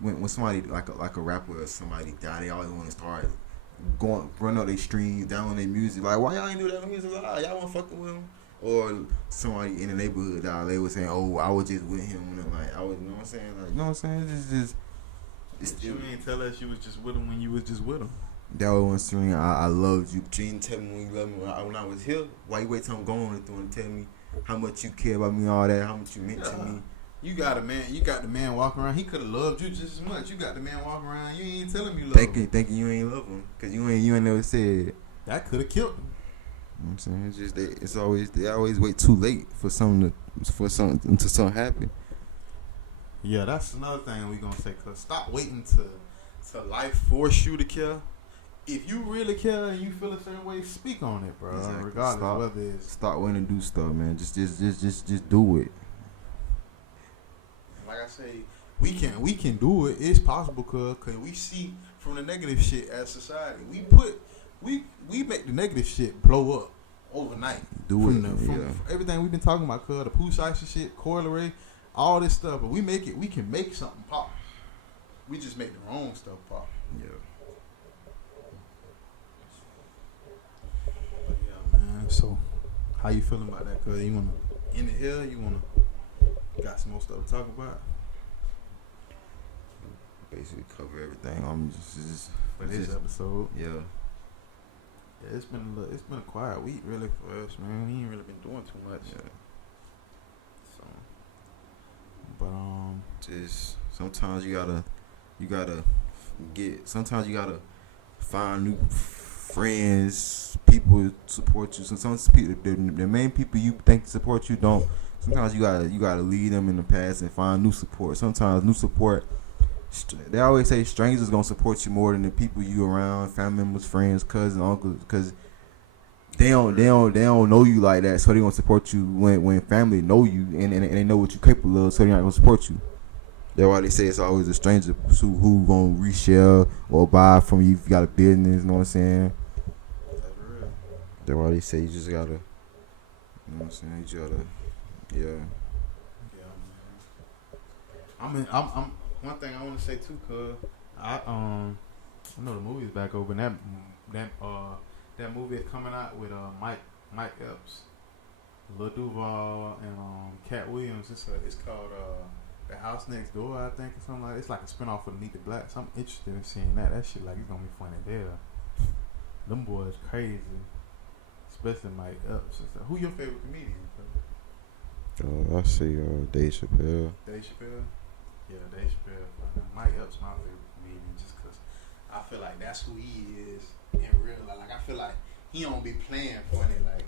when somebody like a rapper or somebody die, they always want to start run up their streams, down their music. Like, why y'all ain't do that on music? Like, y'all want fucking with him? Or somebody in the neighborhood died, they was saying, oh, I was just with him. And like, I was, you know what I'm saying? Like, you know what I'm saying? It's you ain't tell us you was just with him when you was just with him. That was one saying, I loved you. But you didn't tell me when you loved me when I was here. Why you wait till I'm gone and tell me how much you care about me and all that, how much you meant to me? You got the man walking around. He could have loved you just as much. You got the man walking around. You ain't telling me love him. Thinking you ain't love him because you ain't never said. That could have killed him. You know what I'm saying? It's just they always wait too late for something until something happen. Yeah, that's another thing we gonna say. Cause stop waiting to life force you to care. If you really care and you feel a certain way, speak on it, bro. Exactly. Regardless whether it's start wanting to do stuff, man. Just do it. Like I say, we can do it. It's possible, cause we see from the negative shit as society. We make the negative shit blow up overnight. From everything we've been talking about, cuz the Pooh Shiesty shit, Coil all this stuff. But we can make something pop. We just make the wrong stuff pop. Yeah. But yeah, man. So, how you feeling about that? Cuz you wanna end it here? You wanna got some more stuff to talk about? Basically cover everything. I'm just for this episode. Yeah. Yeah, it's been a quiet week really for us, man. We ain't really been doing too much. Yeah. So, but just sometimes you gotta find new friends, people support you. Sometimes people, the main people you think support you don't. Sometimes you gotta lead them in the past and find new support. Sometimes new support. They always say strangers gonna support you more than the people you around, family members, friends, cousins, uncles, because they don't know you like that, so they gonna support you when family know you and they know what you're capable of, so they're not gonna support you. That's why they say it's always a stranger who gonna resell or buy from you if you got a business. You know what I'm saying? that's real. That's why they say you just gotta, you know what I'm saying? You gotta, yeah. Yeah, man. I'm one thing I want to say too, cause I know the movie's back open. That movie is coming out with Mike Epps, Lil Duval, and Cat Williams. It's called The House Next Door, I think, or something like that. It's like a spinoff of Meet the Blacks. I'm interested in seeing that. That shit like it's gonna be funny there. Them boys crazy, especially Mike Epps and stuff. Who your favorite comedian? I see Dave Chappelle. Dave Chappelle? Yeah, Dave Chappelle. Mike Epps my favorite comedian just because I feel like that's who he is in real life. Like, I feel like he don't be playing funny. Like,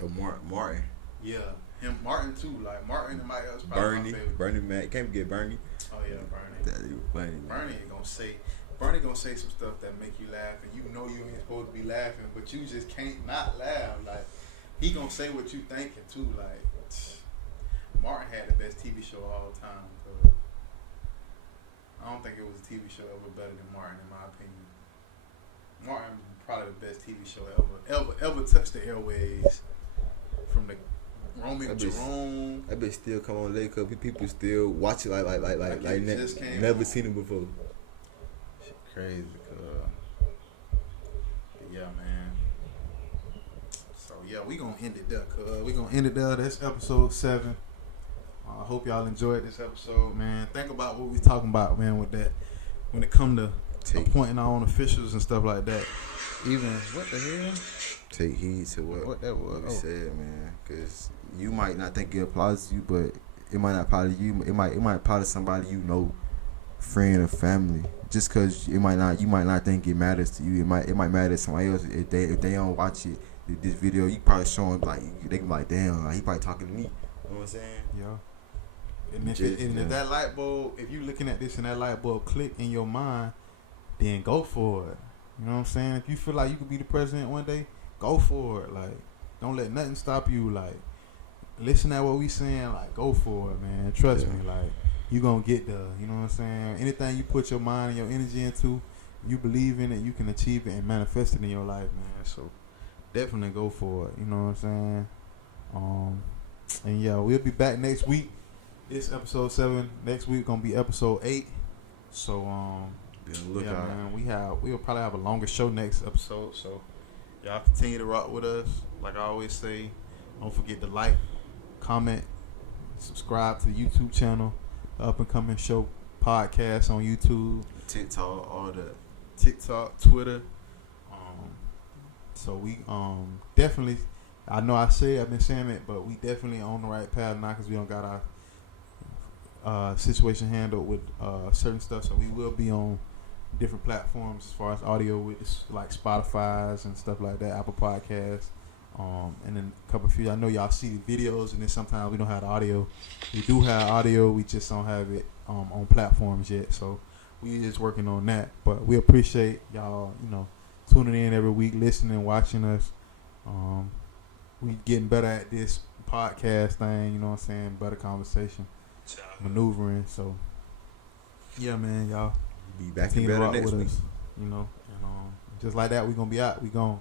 Martin. Yeah, him, Martin too. Like, Martin and Mike Epps probably my favorite. Bernie Mac. You can't forget Bernie. Oh, yeah, Bernie. That was funny, man. Bernie gonna say some stuff that make you laugh, and you know you ain't supposed to be laughing, but you just can't not laugh. Like, he gonna say what you thinking too. Like, Martin had the best TV show of all time. So I don't think it was a TV show ever better than Martin, in my opinion. Martin probably the best TV show ever touched the airwaves. From the Romeo Jerome. That bitch still come on late because people still watch it like never seen it before. Shit crazy, yeah, man. So yeah, we gonna end it there. That's episode 7. I hope y'all enjoyed this episode, man. Think about what we talking about, man, with that when it come to appointing our own officials and stuff like that. Even what the hell? Take heed to what we said, man. Because you might not think it applies to you, but it might not apply to you. It might apply to somebody you know, friend or family. Just because you might not think it matters to you. It might matter to somebody else. If they don't watch it, this video, you probably show them like they can be like, damn, like, he probably talking to me. You know what I'm saying? Yeah. And if that light bulb, if you looking at this and that light bulb click in your mind, then go for it. You know what I'm saying? If you feel like you could be the president one day, go for it. Like, don't let nothing stop you. Like, listen at what we saying. Like, go for it, man. Trust me. Like, you gonna get there. You know what I'm saying? Anything you put your mind and your energy into, you believe in it, you can achieve it and manifest it in your life, man. So definitely go for it. You know what I'm saying? And yeah, we'll be back next week. This episode 7. Next week gonna be episode 8. So man, we'll probably have a longer show next episode. So y'all continue to rock with us. Like I always say, don't forget to like, comment, subscribe to the YouTube channel, the Up and Coming Show podcast on YouTube, TikTok, all that. TikTok, Twitter. So we definitely. I know I've been saying it, but we definitely on the right path now because we don't got our situation handled with certain stuff. So we will be on different platforms as far as audio, with like Spotify's and stuff like that, Apple Podcasts, and then a couple of few. I know y'all see the videos, and then sometimes we don't have the audio. We do have audio, we just don't have it on platforms yet. So we just working on that. But we appreciate y'all, tuning in every week, listening, watching us. We getting better at this podcast thing, you know what I'm saying? Better conversation, maneuvering. So, yeah, man, y'all be back in better next week. And just like that, we gonna be out. We gone.